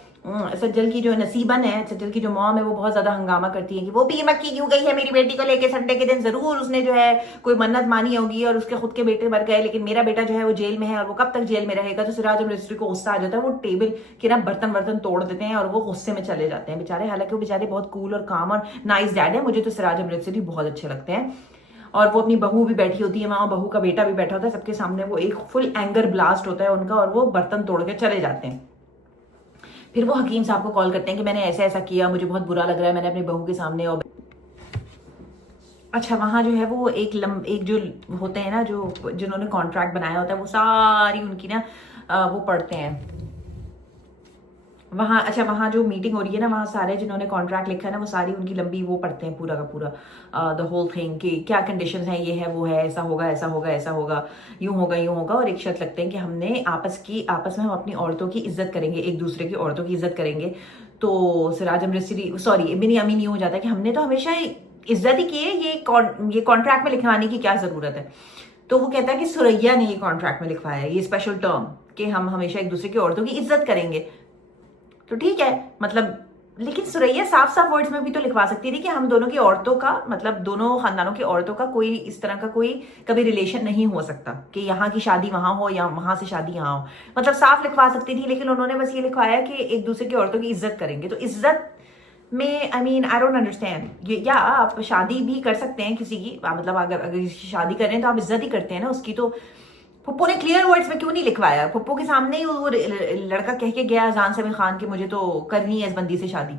सज्जल की जो नसीबन है, सज्जल की जो मॉम है, वो बहुत ज्यादा हंगामा करती है कि वो भी मक्की क्यों गई है मेरी बेटी को लेके, संडे के दिन जरूर उसने जो है कोई मन्नत मानी होगी और उसके खुद के बेटे मर गए, लेकिन मेरा बेटा जो है वो जेल में है और वो कब तक जेल में रहेगा। तो सिराज अमृतसरी को गुस्सा आ जाता है, वो टेबल के ना बर्तन वर्तन तोड़ देते हैं और वो गुस्से में चले जाते हैं बेचारे। हालांकि वो बेचारे बहुत कूल और काम और नाइस डैड है, मुझे तो सिराज अमृतसरी बहुत अच्छे लगते हैं। और वो अपनी बहू भी बैठी होती है वहां, बहू का बेटा भी बैठा होता है, सबके सामने वो एक फुल एंगर ब्लास्ट होता है उनका और वो बर्तन तोड़ के चले जाते हैं। फिर वो हकीम साहब को कॉल करते हैं कि मैंने ऐसा ऐसा किया, मुझे बहुत बुरा लग रहा है, मैंने अपनी बहू के सामने। और अच्छा वहां जो है वो एक जो होते हैं ना जो जिन्होंने कॉन्ट्रैक्ट बनाया होता है, वो सारी उनकी ना वो पढ़ते हैं वहाँ। अच्छा वहाँ जो मीटिंग हो रही है ना, वहाँ सारे जिन्होंने कॉन्ट्रैक्ट लिखा है ना, वो सारी उनकी लंबी वो पढ़ते हैं पूरा का पूरा द होल थिंग कि क्या कंडीशन है, ये है वो है, ऐसा होगा ऐसा होगा ऐसा होगा, यूं होगा। और एक शर्त लगते हैं कि हमने आपस में हम अपनी औरतों की इज्जत करेंगे, एक दूसरे की औरतों की इज्जत करेंगे। तो सिराज अमृतसरी सॉरी बिनी अमीन यूं हो जाता है कि हमने तो हमेशा इज्जत ही की है, ये कॉन्ट्रैक्ट में लिखवाने की क्या जरूरत है। तो वो कहता है कि सुरैया ने ये कॉन्ट्रैक्ट में लिखवाया है, ये स्पेशल टर्म कि हम हमेशा एक दूसरे की औरतों की इज्जत करेंगे। तो ठीक है, मतलब लेकिन सुरैया साफ साफ वर्ड्स में भी तो लिखवा सकती थी कि हम दोनों की औरतों का, मतलब दोनों खानदानों की औरतों का कोई इस तरह का कोई कभी रिलेशन नहीं हो सकता कि यहाँ की शादी वहां हो या वहां से शादी यहाँ हो, मतलब साफ लिखवा सकती थी। लेकिन उन्होंने बस ये लिखवाया कि एक दूसरे की औरतों की इज्जत करेंगे। तो इज्जत में I mean I don't understand ये। या आप शादी भी कर सकते हैं किसी की, मतलब अगर अगर किसी की शादी कर रहे हैं तो आप इज्जत ही करते हैं ना उसकी। तो पप्पो ने क्लियर वर्ड्स में क्यों नहीं लिखवाया? पप्पो के सामने ही वो लड़का कह के गया अजान समीर खान कि मुझे तो करनी है इस बंदी से शादी।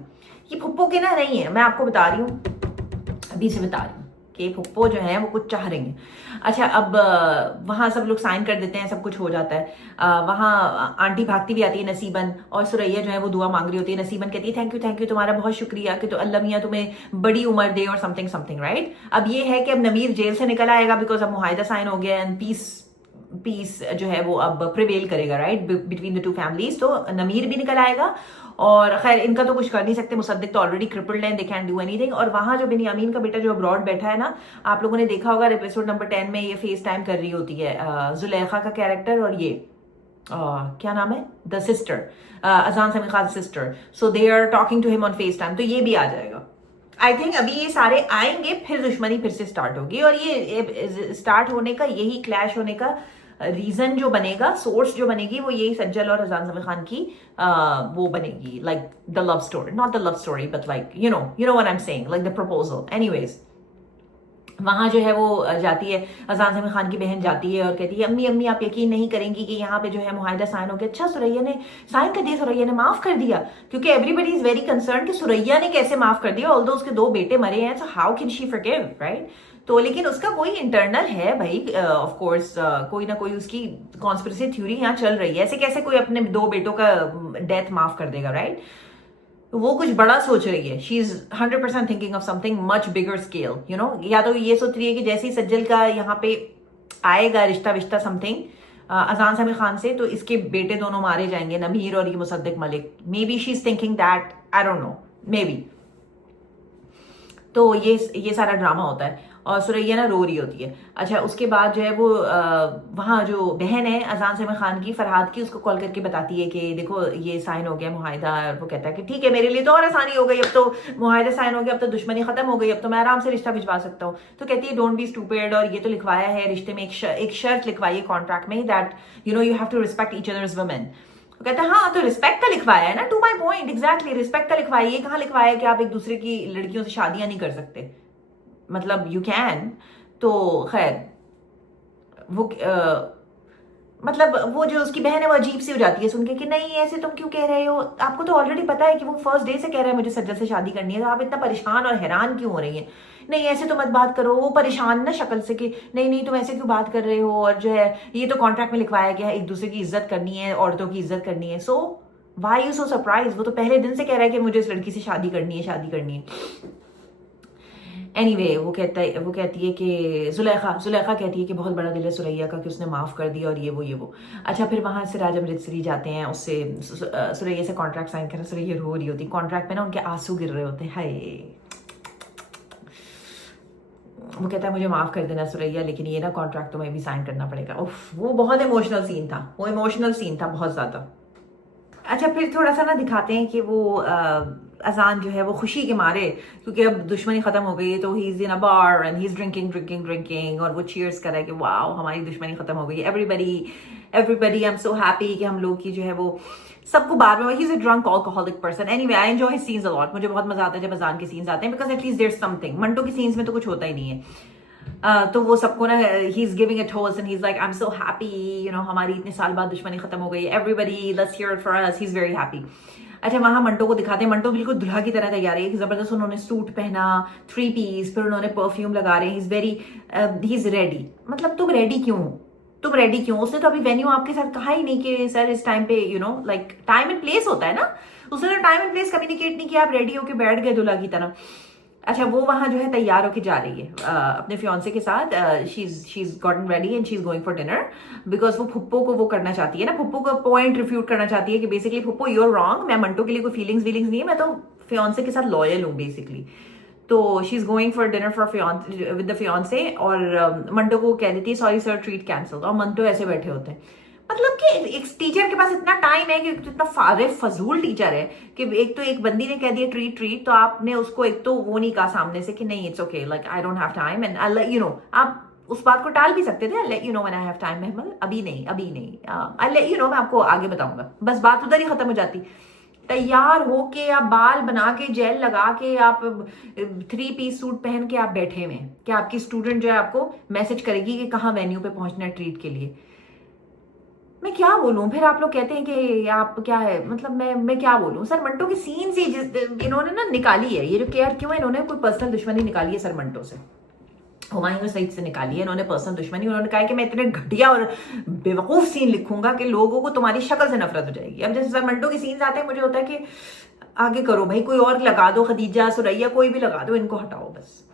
ये पप्पो के ना नहीं है, मैं आपको बता रही हूँ, अभी से बता रही हूँ कि पप्पो जो है वो कुछ चाह रही हैं। अच्छा, अब वहाँ सब लोग साइन कर देते हैं, सब कुछ हो जाता है। वहाँ आंटी भागती भी आती है नसीबन, और सुरैया जो है वो दुआ मांग रही होती है। नसीबन कहती है थैंक यू तुम्हारा बहुत शुक्रिया कि तो अल्लाह मियाँ तुम्हें बड़ी उम्र दे और समथिंग समथिंग, राइट। अब ये है कि अब नमीर जेल से निकल आएगा बिकॉज अब मुआहिदा साइन हो गया एंड पीस जो है वो अब प्रिवेल करेगा, right, between the two families. तो नमीर भी निकल आएगा, और खैर इनका तो कुछ कर नहीं सकते, मुसद्दिक तो ऑलरेडी क्रिपल्ड है, दे कैन डू एनीथिंग। और वहां जो बिन्यामीन का बेटा जो अब्रॉड बैठा है ना, आप लोगों ने देखा होगा एपिसोड नंबर 10 में ये फेस टाइम कर रही होती है जुलेखा का कैरेक्टर, और ये क्या नाम है, the sister, Azaan Sameer Khan sister. So they are talking to him on FaceTime, तो ये भी आ जाएगा। आई थिंक अभी ये सारे आएंगे, फिर दुश्मनी फिर से स्टार्ट होगी। और ये स्टार्ट होने का, यही क्लैश होने का रीजन जो बनेगा, सोर्स जो बनेगी, वो यही सज्जल और अजान समीर खान की वो बनेगी, like the love story, not the love story but like you know what I am saying, like the proposal. Anyways, वहां जो है वो जाती है, अजान समीर खान की बहन जाती है और कहती है अम्मी अम्मी आप यकीन नहीं करेंगी कि यहाँ पे जो है मुआहिदा साइन हो गया। अच्छा, सुरैया ने साइन कर दिया, सुरैया ने माफ कर दिया, क्योंकि एवरीबडी इज वेरी कंसर्न कि सुरैया ने कैसे माफ कर दिया, ऑल्दो उसके 2 बेटे मरे हैं, so how can she forgive, right. तो लेकिन उसका कोई इंटरनल है भाई, ऑफ कोर्स कोई ना कोई उसकी कॉन्स्पिरेसी थ्योरी यहाँ चल रही है। ऐसे कैसे कोई अपने 2 बेटों का डेथ माफ कर देगा, राइट। वो कुछ बड़ा सोच रही है, she is 100% thinking of something much bigger scale, you know. या तो ये सोच रही है कि जैसे ही सज्जल का यहाँ पे आएगा रिश्ता विश्ता समथिंग अजान समीर खान से, तो इसके बेटे दोनों मारे जाएंगे, नमीर और ये Mossadegh Malik. May be she is thinking that, I don't no, may be. तो ये सारा ड्रामा होता है, और सुरैया ना रो रही होती है। अच्छा, उसके बाद जो है वो वहाँ जो बहन है अजान समीर खान की, फरहाद की, उसको कॉल करके बताती है कि देखो ये साइन हो गया मुआहिदा। और वो कहता है कि ठीक है, मेरे लिए तो और आसानी हो गई, अब तो मुआहिदा साइन हो गया, अब तो दुश्मनी खत्म हो गई, अब तो मैं आराम से रिश्ता भिजवा सकता हूँ। तो कहती है डोंट बी स्टूपिड, और ये तो लिखवाया है रिश्ते में, एक शर्त लिखवाई है कॉन्ट्रैक्ट में, that you have to respect each others women. वो कहता है हाँ, तो रिस्पेक्ट का लिखवाया है ना, to my point, exactly respect का लिखवाया। ये कहाँ लिखवाया है कि आप एक दूसरे की लड़कियों से शादियां नहीं कर सकते, मतलब यू कैन। तो खैर वो मतलब वो जो उसकी बहन है वो अजीब सी हो जाती है सुन के कि नहीं ऐसे तुम क्यों कह रहे हो, आपको तो ऑलरेडी पता है कि वो फर्स्ट डे से कह रहा है मुझे सज्जल से शादी करनी है, तो आप इतना परेशान और हैरान क्यों हो रही हैं? नहीं ऐसे तो मत बात करो। वो परेशान ना शक्ल से कि नहीं नहीं तुम ऐसे क्यों बात कर रहे हो, और जो है ये तो कॉन्ट्रैक्ट में लिखवाया गया है, एक दूसरे की इज्जत करनी है, औरतों की इज्जत करनी है। सो वाई यू सो सरप्राइज? वो तो पहले दिन से कह रहा है कि मुझे इस लड़की से शादी करनी है, शादी करनी है। एनीवे वो कहती है कि जुलेखा कहती है कि बहुत बड़ा दिल है सुरैया का कि उसने माफ कर दिया, और ये वो। अच्छा, फिर वहां से राजा अमृतसरी जाते हैं, उससे सुरैया से कॉन्ट्रैक्ट साइन करना। सुरैया रो रही होती, कॉन्ट्रैक्ट में ना उनके आंसू गिर रहे होते हैं, हाय। वो कहता है मुझे माफ कर देना सुरैया, लेकिन ये ना कॉन्ट्रैक्ट तुम्हें भी साइन करना पड़ेगा। उफ, वो बहुत इमोशनल सीन था, वो इमोशनल सीन था बहुत ज्यादा। अच्छा, फिर थोड़ा सा ना दिखाते हैं कि वो अजान जो है वो खुशी के मारे, क्योंकि अब दुश्मनी खत्म हो गई है, तो he is in a bar and he is drinking, और वो चीयर्स कर रहा है कि वाओ हमारी दुश्मनी खत्म हो गई। Everybody I am so happy कि हम लोग की जो है वो सबको बाद में, ही is a drunk alcoholic person. Anyway I enjoy his scenes a lot, मुझे बहुत मजा आता है जब अजान के सीन्स आते हैं, because at least there is something. Manto के सीन्स में तो कुछ होता ही नहीं है। तो वो सबको ना he is giving a toast and he is like I am so happy, you know हमारी इतने साल बाद दुश्मनी खत्म हो गई, everybody let's hear it for us, he is very happy. अच्छा, वहां मंटो को दिखाते हैं, मंटो बिल्कुल दुल्हा की तरह तैयार है, जबरदस्त उन्होंने सूट पहना, 3 पीस, फिर उन्होंने परफ्यूम लगा रहे हैं, ही इज रेडी। मतलब तुम रेडी क्यों हो? तुम रेडी क्यों? उसने तो अभी वेन्यू आपके साथ कहा ही नहीं कि सर इस टाइम पे you know like time and place होता है ना, उसने तो टाइम एंड प्लेस कम्युनिकेट नहीं किया, आप रेडी होके बैठ गए दुल्हा की तरह। अच्छा, वो वहां जो है तैयार होके जा रही है अपने फियांसे के साथ, she is gotten ready and she is going for dinner, because वो फुप्पो को वो करना चाहती है ना, फुप्पो का पॉइंट रिफ्यूट करना चाहती है कि बेसिकली फुप्पो यू आर रॉन्ग, मैं मंटो के लिए कोई फीलिंग्स नहीं है, मैं तो फियांसे के साथ लॉयल हूँ बेसिकली। तो she is going for dinner with the fiance, और मंटो को कह देती है सॉरी सर ट्रीट कैंसिल, और मंटो ऐसे बैठे होते हैं। मतलब कि एक टीचर के पास इतना टाइम है कि इतना फजूल टीचर है कि एक तो एक बंदी ने कह दिया ट्रीट ट्रीट, तो आपने उसको एक तो वो नहीं कहा सामने से कि नहीं it's okay, like I don't have time and I let you know. आप उस बात को टाल भी सकते थे, I let you know when I have time Mahmal, अभी नहीं अभी नहीं, आई लेट यू नो, मैं आपको आगे बताऊंगा, बस बात उधर ही खत्म हो जाती। तैयार होके आप बाल बना के जेल लगा के आप 3 पीस सूट पहन के आप बैठे हुए हैं कि आपकी स्टूडेंट जो है आपको मैसेज करेगी कि कहाँ वेन्यू पे पहुंचना है ट्रीट के लिए। मैं क्या बोलूं, फिर आप लोग कहते हैं कि आप क्या है, मतलब मैं क्या बोलूं। सर मंटो की सीन से इन्होंने ना निकाली है ये जो केयर, क्यों है, इन्होंने कोई पर्सनल दुश्मनी निकाली है सर मंटो से, हुमायूं सईद से निकाली है इन्होंने पर्सनल दुश्मनी। उन्होंने कहा कि मैं इतने घटिया और बेवकूफ सीन लिखूंगा कि लोगों को तुम्हारी शक्ल से नफरत हो जाएगी। अब जैसे सर मंटो के सीन्स आते हैं, मुझे होता है कि आगे करो भाई, कोई और लगा दो, खदीजा सुरैया कोई भी लगा दो, इनको हटाओ बस।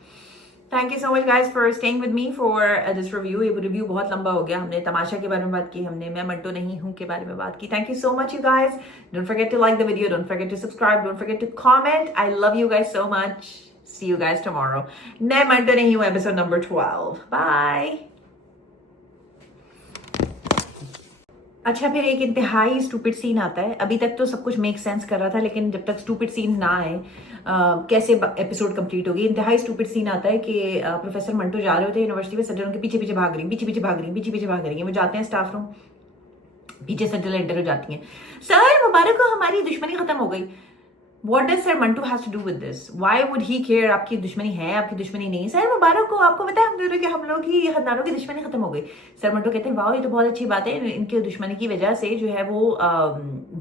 Thank you so much guys for staying with me for this review. ये रिव्यू बहुत लंबा हो गया, हमने तमाशा के बारे में बात की, हमने मैं मंटो नहीं हूं के बारे में बात की। Thank you so much you guys, don't forget to like the video, don't forget to subscribe, don't forget to comment. I love you guys so much, see you guys tomorrow. मैं मंटो नहीं हूं एपिसोड नंबर 12, बाय। अच्छा, फिर एक इंतहाई stupid scene आता है। अभी तक तो सब कुछ मेक सेंस कर रहा था, लेकिन जब तक स्टूपिड सीन ना आए कैसे एपिसोड कंप्लीट होगी। इंतहाई स्टूपिड सीन आता है कि प्रोफेसर मंटो जा रहे होते हैं यूनिवर्सिटी में, सज्जन उनके पीछे पीछे भाग रही, पीछे पीछे भाग रही, पीछे पीछे भाग रही है। वो जाते हैं स्टाफ रूम, पीछे सज्जन एंटर हो जाती हैं, सर मुबारक को हमारी दुश्मनी खत्म हो गई। What does Sir Mantu has to do with this? Why would he care? आपकी दुश्मनी है, आपकी दुश्मनी नहीं। सर मुबारक को आपको पता है हम दोनों के, हम लोग की खानदानों की दुश्मनी खत्म हो गई। सर मंटो कहते हैं वाह ये तो बहुत अच्छी बात है, इनके दुश्मनी की वजह से जो है वो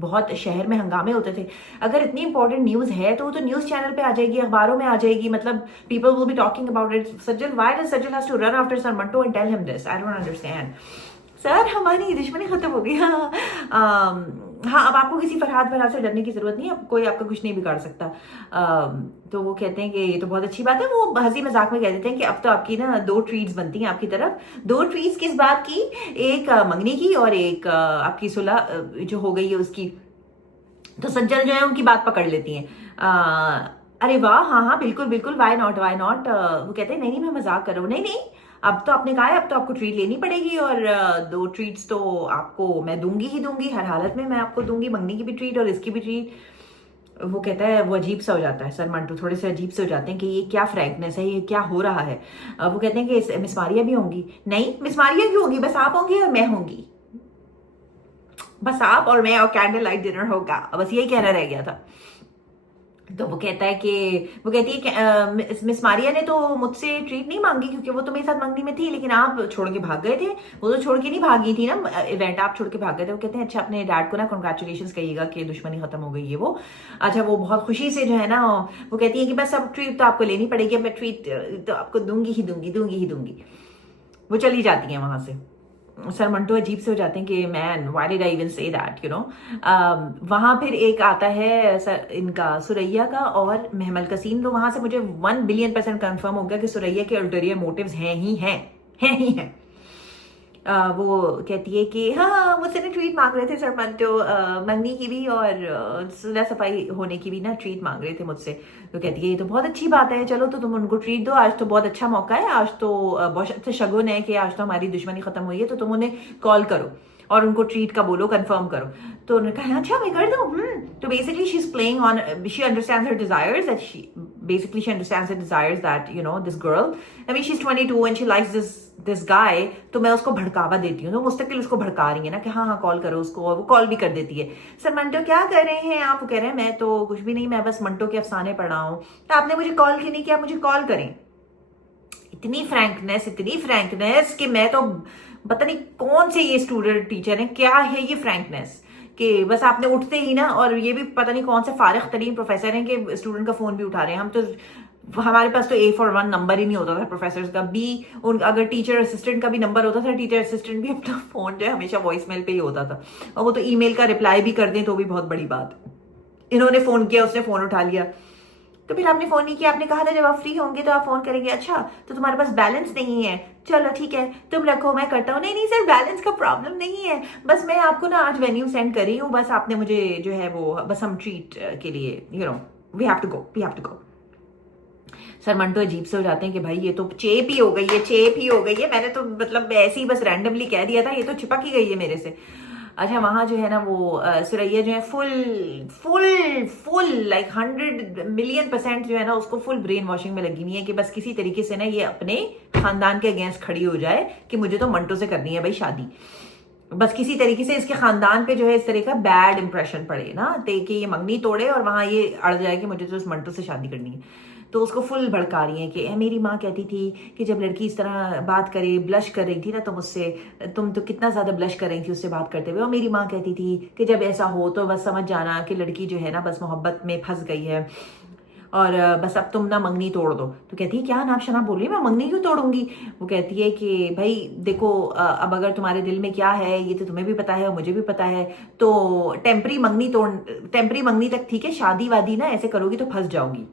बहुत शहर में हंगामे होते थे। अगर इतनी इंपॉर्टेंट न्यूज है तो वो तो न्यूज चैनल पे आ जाएगी, अखबारों में आ जाएगी, मतलब people will be talking about it. Sajal, why does Sajal has to run after sir Manto and tell him this? I don't understand. Sir हमारी दुश्मनी खत्म हो गई। हाँ, अब आपको किसी फरहाद से डरने की जरूरत नहीं है, अब कोई आपका कुछ नहीं बिगाड़ सकता। तो वो कहते हैं कि ये तो बहुत अच्छी बात है। वो हंसी मजाक में कह देते हैं कि अब तो आपकी ना 2 ट्रीट्स बनती हैं आपकी तरफ। 2 ट्रीट्स किस बात की? एक मंगनी की और एक आपकी सुलह जो हो गई है उसकी। तो सज्जल जो है उनकी बात पकड़ लेती हैं। अरे वाह, हाँ हाँ बिल्कुल बिल्कुल, वाई नॉट वाई नॉट। वो कहते हैं नहीं नहीं मैं मजाक कर रहा हूँ, नहीं नहीं अब तो आपने कहा है अब तो आपको ट्रीट लेनी पड़ेगी, और 2 ट्रीट्स तो आपको मैं दूंगी ही दूंगी, हर हालत में मैं आपको दूंगी, मंगनी की भी ट्रीट और इसकी भी ट्रीट। वो कहता है, वो अजीब सा हो जाता है, सर मंटू थोड़े से अजीब से हो जाते हैं कि ये क्या फ्रैंकनेस है, ये क्या हो रहा है। वो कहते हैं कि मिस मारिया भी होंगी। नहीं मिस मारिया क्यों होंगी, बस आप होंगी और मैं होंगी, बस आप और मैं, और कैंडल लाइट डिनर होगा, बस यही कहना रह गया था। तो वो कहता है कि वो कहती है कि मिस मारिया ने तो मुझसे ट्रीट नहीं मांगी क्योंकि वो तो मेरे साथ मंगनी में थी, लेकिन आप छोड़ के भाग गए थे। वो तो छोड़ के नहीं भागी थी ना इवेंट, आप छोड़ के भाग गए थे। वो कहते हैं अच्छा अपने डैड को ना कंग्रेचुलेशंस कहिएगा कि दुश्मनी खत्म हो गई है वो। अच्छा, वो बहुत खुशी से जो है ना, वो कहती है कि बस अब ट्रीट तो आपको लेनी पड़ेगी, अब मैं ट्रीट तो आपको दूंगी ही दूंगी, दूंगी ही दूंगी। वो चली जाती है वहां से। सर मंटो अजीब से हो जाते हैं कि man why did I even say that, you know. वहां फिर एक आता है सर इनका सुरैया का और महमल का सीन। तो वहां से मुझे 1 बिलियन% कंफर्म हो गया कि सुरैया के अल्टीरियर मोटिव्स हैं ही हैं। वो कहती है कि हाँ मुझसे ना ट्रीट मांग रहे थे सर मंटो, मंगनी की भी और सुलह सफाई होने की भी ना ट्रीट मांग रहे थे मुझसे। तो कहती है ये तो बहुत अच्छी बात है, चलो तो तुम उनको ट्रीट दो, आज तो बहुत अच्छा मौका है, आज तो बहुत अच्छा शगुन है कि आज तो हमारी दुश्मनी खत्म हुई है, तो तुम उन्हें कॉल करो और उनको ट्रीट का बोलो, कंफर्म करो। तो उन्होंने कहा अच्छा मैं कर दूं। तो basically she is playing on, she understands her desires, that she basically she understands her desires, that you know this girl, I mean she's 22 and she likes this guy। तो मैं उसको भड़कावा देती हूँ, तो मुस्तकिल उसको भड़का रही है ना कि हाँ हाँ कॉल करो उसको, और वो कॉल भी कर देती है। सर मंटो क्या कर रहे हैं आप? वो कह रहे हैं मैं तो कुछ भी नहीं, मैं बस मंटो के अफसाने पढ़ रहा हूँ। तो आपने मुझे कॉल क्यों नहीं किया? मुझे कॉल करें। इतनी फ्रैंकनेस कि मैं तो पता नहीं कौन से ये स्टूडेंट टीचर है, क्या है ये फ्रैंकनेस कि बस आपने उठते ही ना, और ये भी पता नहीं कौन से फारिग तरीन प्रोफेसर हैं कि स्टूडेंट का फोन भी उठा रहे हैं। हम तो हमारे पास तो A for 1 नंबर ही नहीं होता था प्रोफेसर का, B अगर टीचर असिस्टेंट का भी नंबर होता था, टीचर असिस्टेंट भी अपना फोन जो है हमेशा वॉइस मेल पे ही होता था, और वो तो ईमेल का रिप्लाई भी कर दें तो भी बहुत बड़ी बात। इन्होंने फोन किया, उसने फोन उठा लिया, तो फिर आपने फोन नहीं किया, आपने कहा था जब आप फ्री होंगे तो आप फोन करेंगे। अच्छा तो तुम्हारे पास बैलेंस नहीं है, चलो ठीक है तुम रखो मैं करता हूँ। नहीं नहीं सर बैलेंस का प्रॉब्लम नहीं है, बस मैं आपको ना आज वेन्यू सेंड कर रही हूँ, बस आपने मुझे जो है वो बस हम ट्रीट के लिए you know we have to go. Sir Manto अजीब से हो जाते हैं कि भाई ये तो चेप ही हो गई है, मैंने तो मतलब ऐसे ही बस रैंडमली कह दिया था, ये तो चिपक ही गई है मेरे से। अच्छा वहां जो है ना वो सुरैया जो है full full full like 100 million% जो है ना उसको फुल ब्रेन वॉशिंग में लगी हुई है कि बस किसी तरीके से ना ये अपने खानदान के अगेंस्ट खड़ी हो जाए कि मुझे तो मंटो से करनी है भाई शादी। बस किसी तरीके से इसके खानदान पे जो है इस तरह का बैड इंप्रेशन पड़े ना कि ये मंगनी तोड़े और वहां ये अड़ जाए कि मुझे तो इस मंटो से शादी करनी है। तो उसको फुल भड़का रही है कि मेरी माँ कहती थी कि जब लड़की इस तरह बात करे, ब्लश कर रही थी ना तुम उससे, तुम तो कितना ज्यादा ब्लश कर रही थी उससे बात करते हुए, और मेरी माँ कहती थी कि जब ऐसा हो तो बस समझ जाना कि लड़की जो है ना बस मोहब्बत में फंस गई है और बस अब तुम ना मंगनी तोड़ दो। तो कहती है क्या नाम शनाब बोल रही है, मैं मंगनी क्यों तोड़ूंगी। वो कहती है कि भाई देखो अब अगर तुम्हारे दिल में क्या है ये तो तुम्हें भी पता है और मुझे भी पता है, तो टेम्परी मंगनी तक ठीक है, शादी वादी ना ऐसे करोगी तो फंस जाओगी।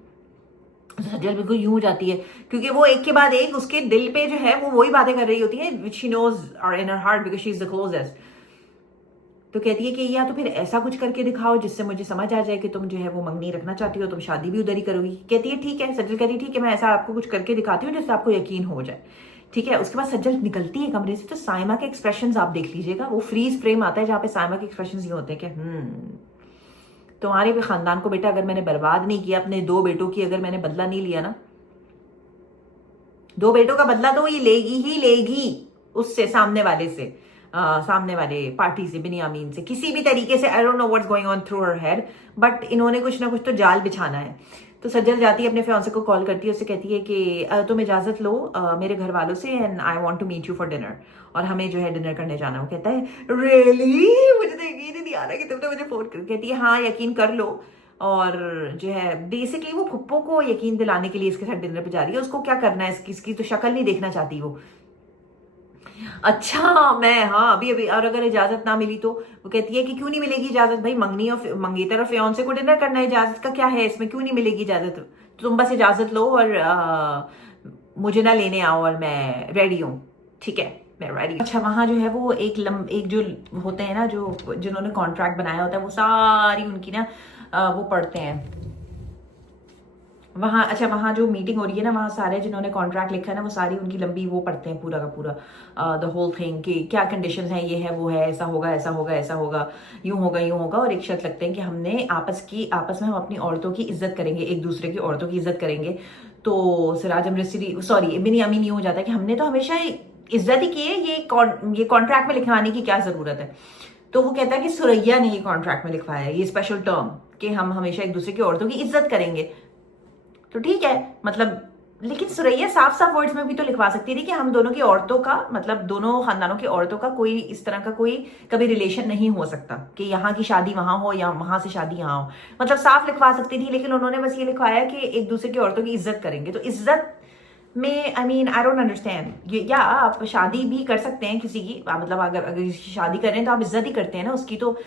सज्जल बिल्कुल यूं हो जाती है क्योंकि वो एक के बाद एक उसके दिल पे जो है वो वही बातें कर रही होती है which she knows are in her heart because she is the closest. तो कहती है कि या तो फिर ऐसा कुछ करके दिखाओ जिससे मुझे समझ आ जाए कि तुम जो है वो मंगनी रखना चाहती हो, तुम शादी भी उधर ही करोगी। कहती है ठीक है, सज्जल कहती है ठीक है मैं ऐसा आपको कुछ करके दिखाती हूँ जिससे आपको यकीन हो जाए। ठीक है, उसके बाद सज्जल निकलती है कमरे से तो साइमा के एक्सप्रेशंस आप देख लीजिएगा, वो फ्रीज फ्रेम आता है जहाँ पे साइमा के एक्सप्रेशंस ये होते हैं कि तुम्हारे भी खानदान को बेटा अगर मैंने बर्बाद नहीं किया, अपने 2 बेटों की अगर मैंने बदला नहीं लिया ना, 2 बेटों का बदला तो ये लेगी ही लेगी उससे, सामने वाले से, सामने वाले पार्टी से, बिनियामीन से, किसी भी तरीके से। आई don't know what's going on through her head, but इन्होंने कुछ ना कुछ तो जाल बिछाना है। तो सज्जल जाती है अपने फियांसे को कॉल करती है, उससे कहती है कि तुम इजाजत लो मेरे घर वालों से and I want to meet you for dinner, और हमें जो है डिनर करने जाना। वो कहता है रियली, मुझे तो यकीन ही नहीं आ रहा कि तुमने मुझे फोन कर। कहती है हाँ यकीन कर लो, और जो है बेसिकली वो फुप्पो को यकीन दिलाने के लिए इसके साथ डिनर पे जा रही है। उसको क्या करना है, इसकी तो शक्ल नहीं देखना चाहती वो। अच्छा मैं हाँ अभी अभी, और अगर इजाजत ना मिली तो। वो कहती है कि क्यों नहीं मिलेगी इजाजत, भाई मंगनी और मंगेतर और फियांसे को डिनर करना है, इजाजत का क्या है इसमें, क्यों नहीं मिलेगी इजाजत। तो तुम बस इजाजत लो और मुझे ना लेने आओ और मैं रेडी हूँ। ठीक है मैं रेडी। अच्छा वहां जो है वो एक जो होते हैं ना जो जिन्होंने कॉन्ट्रैक्ट बनाया होता है वो सारी उनकी ना वो पढ़ते हैं वहाँ। अच्छा वहाँ जो मीटिंग हो रही है ना वहाँ सारे जिन्होंने कॉन्ट्रैक्ट लिखा है ना वो सारी उनकी लंबी वो पढ़ते हैं पूरा का पूरा द होल थिंग कि क्या कंडीशंस हैं, ये है वो है, ऐसा होगा ऐसा होगा ऐसा होगा, यूं होगा यूं होगा, और एक शर्त लगते हैं कि हमने आपस में हम अपनी औरतों की इज्जत करेंगे, एक दूसरे की औरतों की इज्जत करेंगे। तो सिराज अमृतसरी सॉरी बिनियामीन यूं हो जाता है कि हमने तो हमेशा इज्जत ही की है, ये कॉन्ट्रैक्ट में लिखवाने की क्या जरूरत है। तो वो कहता है कि सुरैया ने ये कॉन्ट्रैक्ट में लिखवाया है ये स्पेशल टर्म कि हम हमेशा एक दूसरे की औरतों की इज्जत करेंगे। तो ठीक है मतलब, लेकिन सुरैया साफ साफ वर्ड्स में भी तो लिखवा सकती थी कि हम दोनों की औरतों का मतलब दोनों खानदानों की औरतों का कोई इस तरह का कोई कभी रिलेशन नहीं हो सकता कि यहाँ की शादी वहां हो या वहां से शादी यहाँ हो, मतलब साफ लिखवा सकती थी। लेकिन उन्होंने बस ये लिखवाया कि एक दूसरे की औरतों की इज्जत करेंगे। तो इज्जत में I mean I don't understand ये, या आप शादी भी कर सकते हैं किसी की, मतलब अगर किसी शादी कर रहे हैं तो आप इज्जत ही करते हैं ना उसकी। तो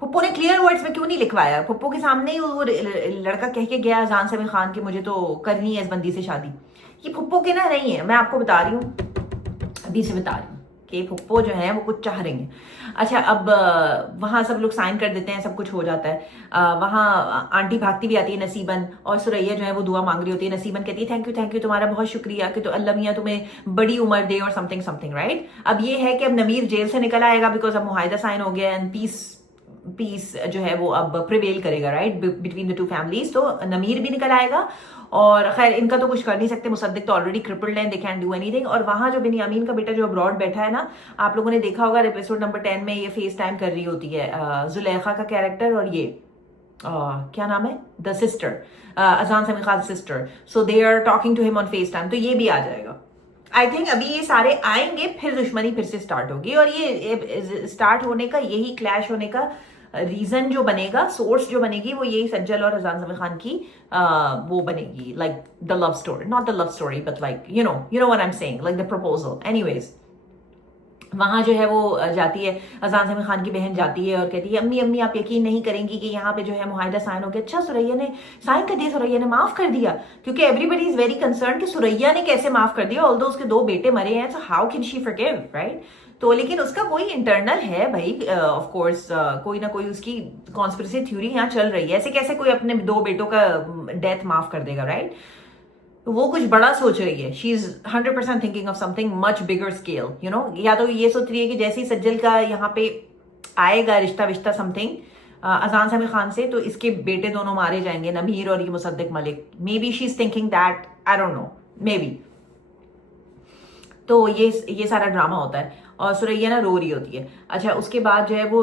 पप्पो ने क्लियर वर्ड्स में क्यों नहीं लिखवाया, पप्पो के सामने ही वो लड़का कह के गया जान समीर खान की मुझे तो करनी है इस बंदी से शादी। ये पप्पो के ना नहीं है, मैं आपको बता रही हूँ, अभी से बता रही हूँ कि पप्पो जो है वो कुछ चाह रही हैं। अच्छा अब वहां सब लोग साइन कर देते हैं, सब कुछ हो जाता है। वहां आंटी भागती भी आती है नसीबन, और सुरैया जो है वो दुआ मांग रही होती है। नसीबन कहती है थैंक यू तुम्हारा बहुत शुक्रिया कि तो अल्लाह मियाँ तुम्हें बड़ी उम्र दे और समथिंग समथिंग राइट। अब ये है कि अब नमीर जेल से निकल आएगा बिकॉज अब मुआहिदा साइन हो गया एंड पीस जो है वो अब प्रिवेल करेगा right between the two families. तो नमीर भी निकल आएगा, और खैर इनका तो कुछ कर नहीं सकते, मुसद्दिक तो ऑलरेडी क्रिपल्ड है, दे कैन डू एनीथिंग। और वहां जो बिनियामीन का बेटा जो अब्रॉड बैठा है ना, आप लोगों ने देखा होगा एपिसोड नंबर 10 में ये फेस टाइम कर रही होती है जुलेखा का कैरेक्टर और ये क्या नाम है the sister Azaan Sameer Khan sister. So they are talking to him on FaceTime, तो ये भी आ जाएगा। आई थिंक अभी ये सारे आएंगे फिर दुश्मनी फिर से स्टार्ट होगी, और ये स्टार्ट होने का यही क्लैश होने का रीजन जो बनेगा, सोर्स जो बनेगी वो यही सज्जल और अजान समीर खान की वो बनेगी, like the love story, not the love story but like you know what I am saying, like the proposal. Anyways वहां जो है वो जाती है, अजान समीर खान की बहन जाती है और कहती है अम्मी अम्मी आप यकीन नहीं करेंगी कि यहाँ पे जो है मुआहिदा साइन हो गया। अच्छा सुरैया ने साइन कर दिया, सुरैया ने माफ कर दिया, क्योंकि एवरीबडी इज वेरी कंसर्न कि सुरैया ने कैसे माफ कर दिया, ऑल्दो उसके 2 बेटे मरे हैं, so how can she forgive right. तो लेकिन उसका कोई इंटरनल है भाई, ऑफ कोर्स कोई ना कोई उसकी कॉन्स्पिरेसी थ्योरी यहाँ चल रही है, ऐसे कैसे कोई अपने 2 बेटों का डेथ माफ कर देगा राइट। तो वो कुछ बड़ा सोच रही है, she is 100% thinking of something much bigger scale you know. या तो ये सोच रही है कि जैसे ही सज्जल का यहाँ पे आएगा रिश्ता विश्ता समथिंग अजान समी खान से, तो इसके बेटे दोनों मारे जाएंगे, नमीर और ये Mossadegh Malik. May be she is thinking that, I don't no, may be. तो ये सारा ड्रामा होता है और सुरैया ना रो रही होती है। अच्छा, उसके बाद जो है वो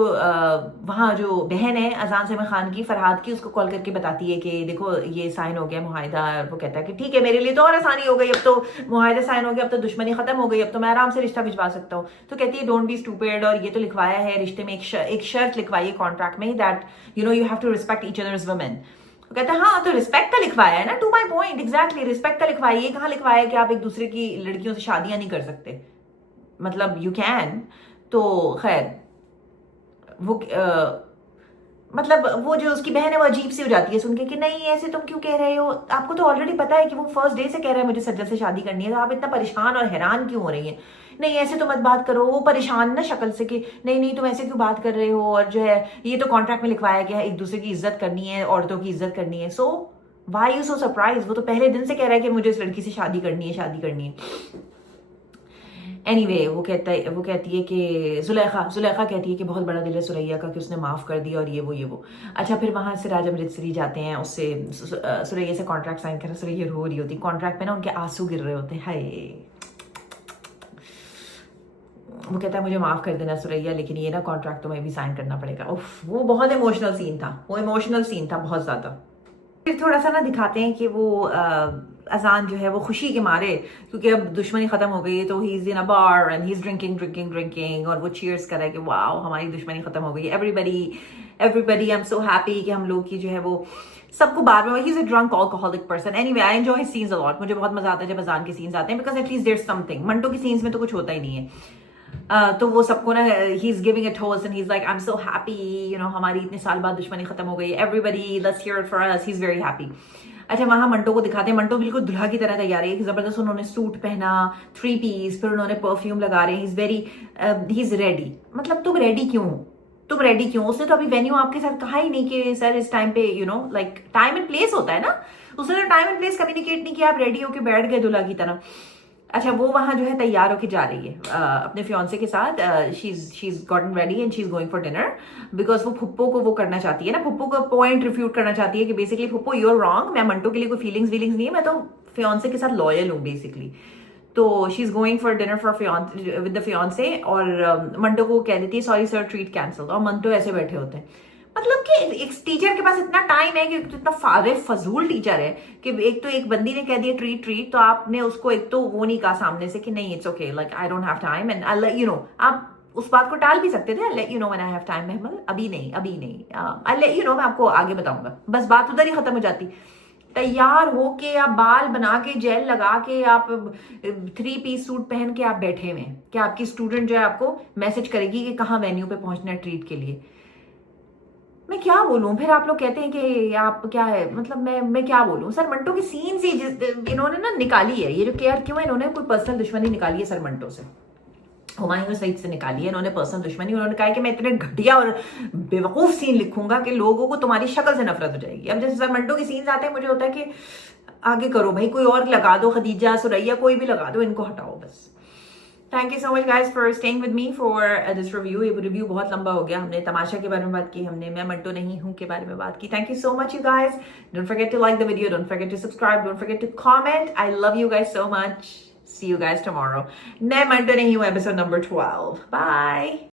वहाँ जो बहन है अजान समी खान की, फरहाद की, उसको कॉल करके बताती है कि देखो ये साइन हो गया मुआहिदा। और वो कहता है कि ठीक है, मेरे लिए तो और आसानी हो गई, अब तो मुआहिदा साइन हो गया, अब तो दुश्मनी खत्म हो गई, अब तो मैं आराम से रिश्ता भिजवा सकता हूँ। तो कहती है डोंट बी स्टूपिड, और ये तो लिखवाया है रिश्ते में, एक शर्त लिखवाई है कॉन्ट्रैक्ट में, that you have to respect each others women. वो कहता है हाँ, तो रिस्पेक्ट का लिखवाया है ना, to my point, exactly respect का लिखवाया है। कहाँ लिखवाया है कि आप एक दूसरे की लड़कियों से शादियां नहीं कर सकते? मतलब यू कैन। तो खैर वो मतलब वो जो उसकी बहन है वो अजीब सी हो जाती है सुन के कि नहीं ऐसे तुम क्यों कह रहे हो, आपको तो ऑलरेडी पता है कि वो फर्स्ट डे से कह रहा है मुझे सज्जद से शादी करनी है, तो आप इतना परेशान और हैरान क्यों हो रही हैं? नहीं ऐसे तो मत बात करो। वो परेशान ना शक्ल से कि नहीं नहीं तुम ऐसे क्यों बात कर रहे हो, और जो है ये तो कॉन्ट्रैक्ट में लिखवाया गया है, एक दूसरे की इज्जत करनी है, औरतों की इज्जत करनी है। सो वाई यू सो सरप्राइज? वो तो पहले दिन से कह रहा है कि मुझे इस लड़की से शादी करनी है, शादी करनी है। एनीवे वो कहती है कि जुलेखा कहती है कि बहुत बड़ा दिल है सुरैया का कि उसने माफ कर दिया, और ये वो। अच्छा, फिर वहां से राजा अमृतसरी जाते हैं, उससे सुरैया से कॉन्ट्रैक्ट साइन कर, सुरैया रो रही होती, कॉन्ट्रैक्ट में ना उनके आंसू गिर रहे होते हैं। हाय, वो कहता है मुझे माफ कर देना सुरैया, लेकिन ये ना कॉन्ट्रैक्ट तो मैं भी साइन करना पड़ेगा। उफ, वो बहुत इमोशनल सीन था, वो इमोशनल सीन था बहुत ज्यादा। फिर थोड़ा सा ना दिखाते हैं कि वो अजान जो है वो खुशी के मारे, क्योंकि अब दुश्मनी खत्म हो गई है, तो he is in a bar and he is drinking, और वो चीयर्स कर रहा है कि वाओ हमारी दुश्मनी खत्म हो गई। Everybody I am so happy कि हम लोग की जो है वो सबको बार बार, he is a drunk alcoholic person. Anyway I enjoy his scenes a lot, मुझे बहुत मजा आता है जब अजान के सीन्स आते हैं, because at least there is something. Manto की सीन्स में तो कुछ होता ही नहीं है। तो वो सबको ना he is giving it host and he is like I am so happy, हमारी इतने साल बाद दुश्मनी खत्म हो गई, everybody let's hear it for us, he is very happy. अच्छा, वहां मंटो को दिखाते हैं, मंटो बिल्कुल दुल्हा की तरह तैयार है, जबरदस्त उन्होंने सूट पहना, 3 पीस, फिर उन्होंने परफ्यूम लगा रहे हैं, ही इज रेडी। मतलब तुम रेडी क्यों? उसने तो अभी वेन्यू आपके साथ कहा ही नहीं कि सर इस टाइम पे लाइक टाइम एंड प्लेस होता है ना, उसने तो टाइम एंड प्लेस कम्युनिकेट नहीं किया, आप रेडी होके बैठ गए दुल्हा की तरह। अच्छा, वो वहां जो है तैयार होके जा रही है अपने फियांसे के साथ, she is gotten ready and she is going for dinner, because वो फुप्पो को वो करना चाहती है ना, फुप्पो को पॉइंट रिफ्यूट करना चाहती है कि बेसिकली फुप्पो यू आर रॉन्ग, मैं मंटो के लिए कोई फीलिंग्स नहीं है, मैं तो फियांसे के साथ लॉयल हूँ बेसिकली। तो she is going for dinner with the fiance, और मंटो को कह देती है सॉरी सर ट्रीट कैंसिल, और मंटो ऐसे बैठे होते हैं। मतलब कि एक टीचर के पास इतना टाइम है कि इतना फजूल टीचर है कि एक बंदी ने कह दिया ट्रीट, तो आपने उसको एक तो वो नहीं कहा सामने से कि नहीं it's okay, like I don't have time and I let you know. आप उस बात को टाल भी सकते थे, I let you know when I have time, Mahmal अभी नहीं आई लेट यू नो, मैं आपको आगे बताऊंगा, बस बात उधर ही खत्म हो जाती। तैयार होके आप बाल बना के जेल लगा के आप 3 पीस सूट पहन के आप बैठे हुए हैं कि आपकी स्टूडेंट जो है आपको मैसेज करेगी कि कहाँ वेन्यू पे पहुंचना है ट्रीट के लिए। मैं क्या बोलूं? फिर आप लोग कहते हैं कि आप क्या है, मतलब मैं क्या बोलूं? सर मंटो की सीन से इन्होंने ना निकाली है, ये जो केयर क्यों है, इन्होंने कोई पर्सनल दुश्मनी निकाली है सर मंटो से, हुमायूं सईद से निकाली है इन्होंने पर्सनल दुश्मनी। उन्होंने कहा कि मैं इतने घटिया और बेवकूफ सीन लिखूंगा कि लोगों को तुम्हारी शक्ल से नफरत हो जाएगी। अब जैसे सर मंटो की सीन्स आते हैं, मुझे होता है कि आगे करो भाई, कोई और लगा दो, खदीजा सुरैया कोई भी लगा दो, इनको हटाओ बस। Thank you so much guys for staying with me for this review. ये रिव्यू बहुत लंबा हो गया, हमने तमाशा के बारे में बात की, हमने मैं मंटो नहीं हूं के बारे में बात की। Thank you so much you guys, don't forget to like the video, don't forget to subscribe, don't forget to comment. I love you guys so much, see you guys tomorrow. मैं मंटो नहीं हूं एपिसोड नंबर 12। बाय।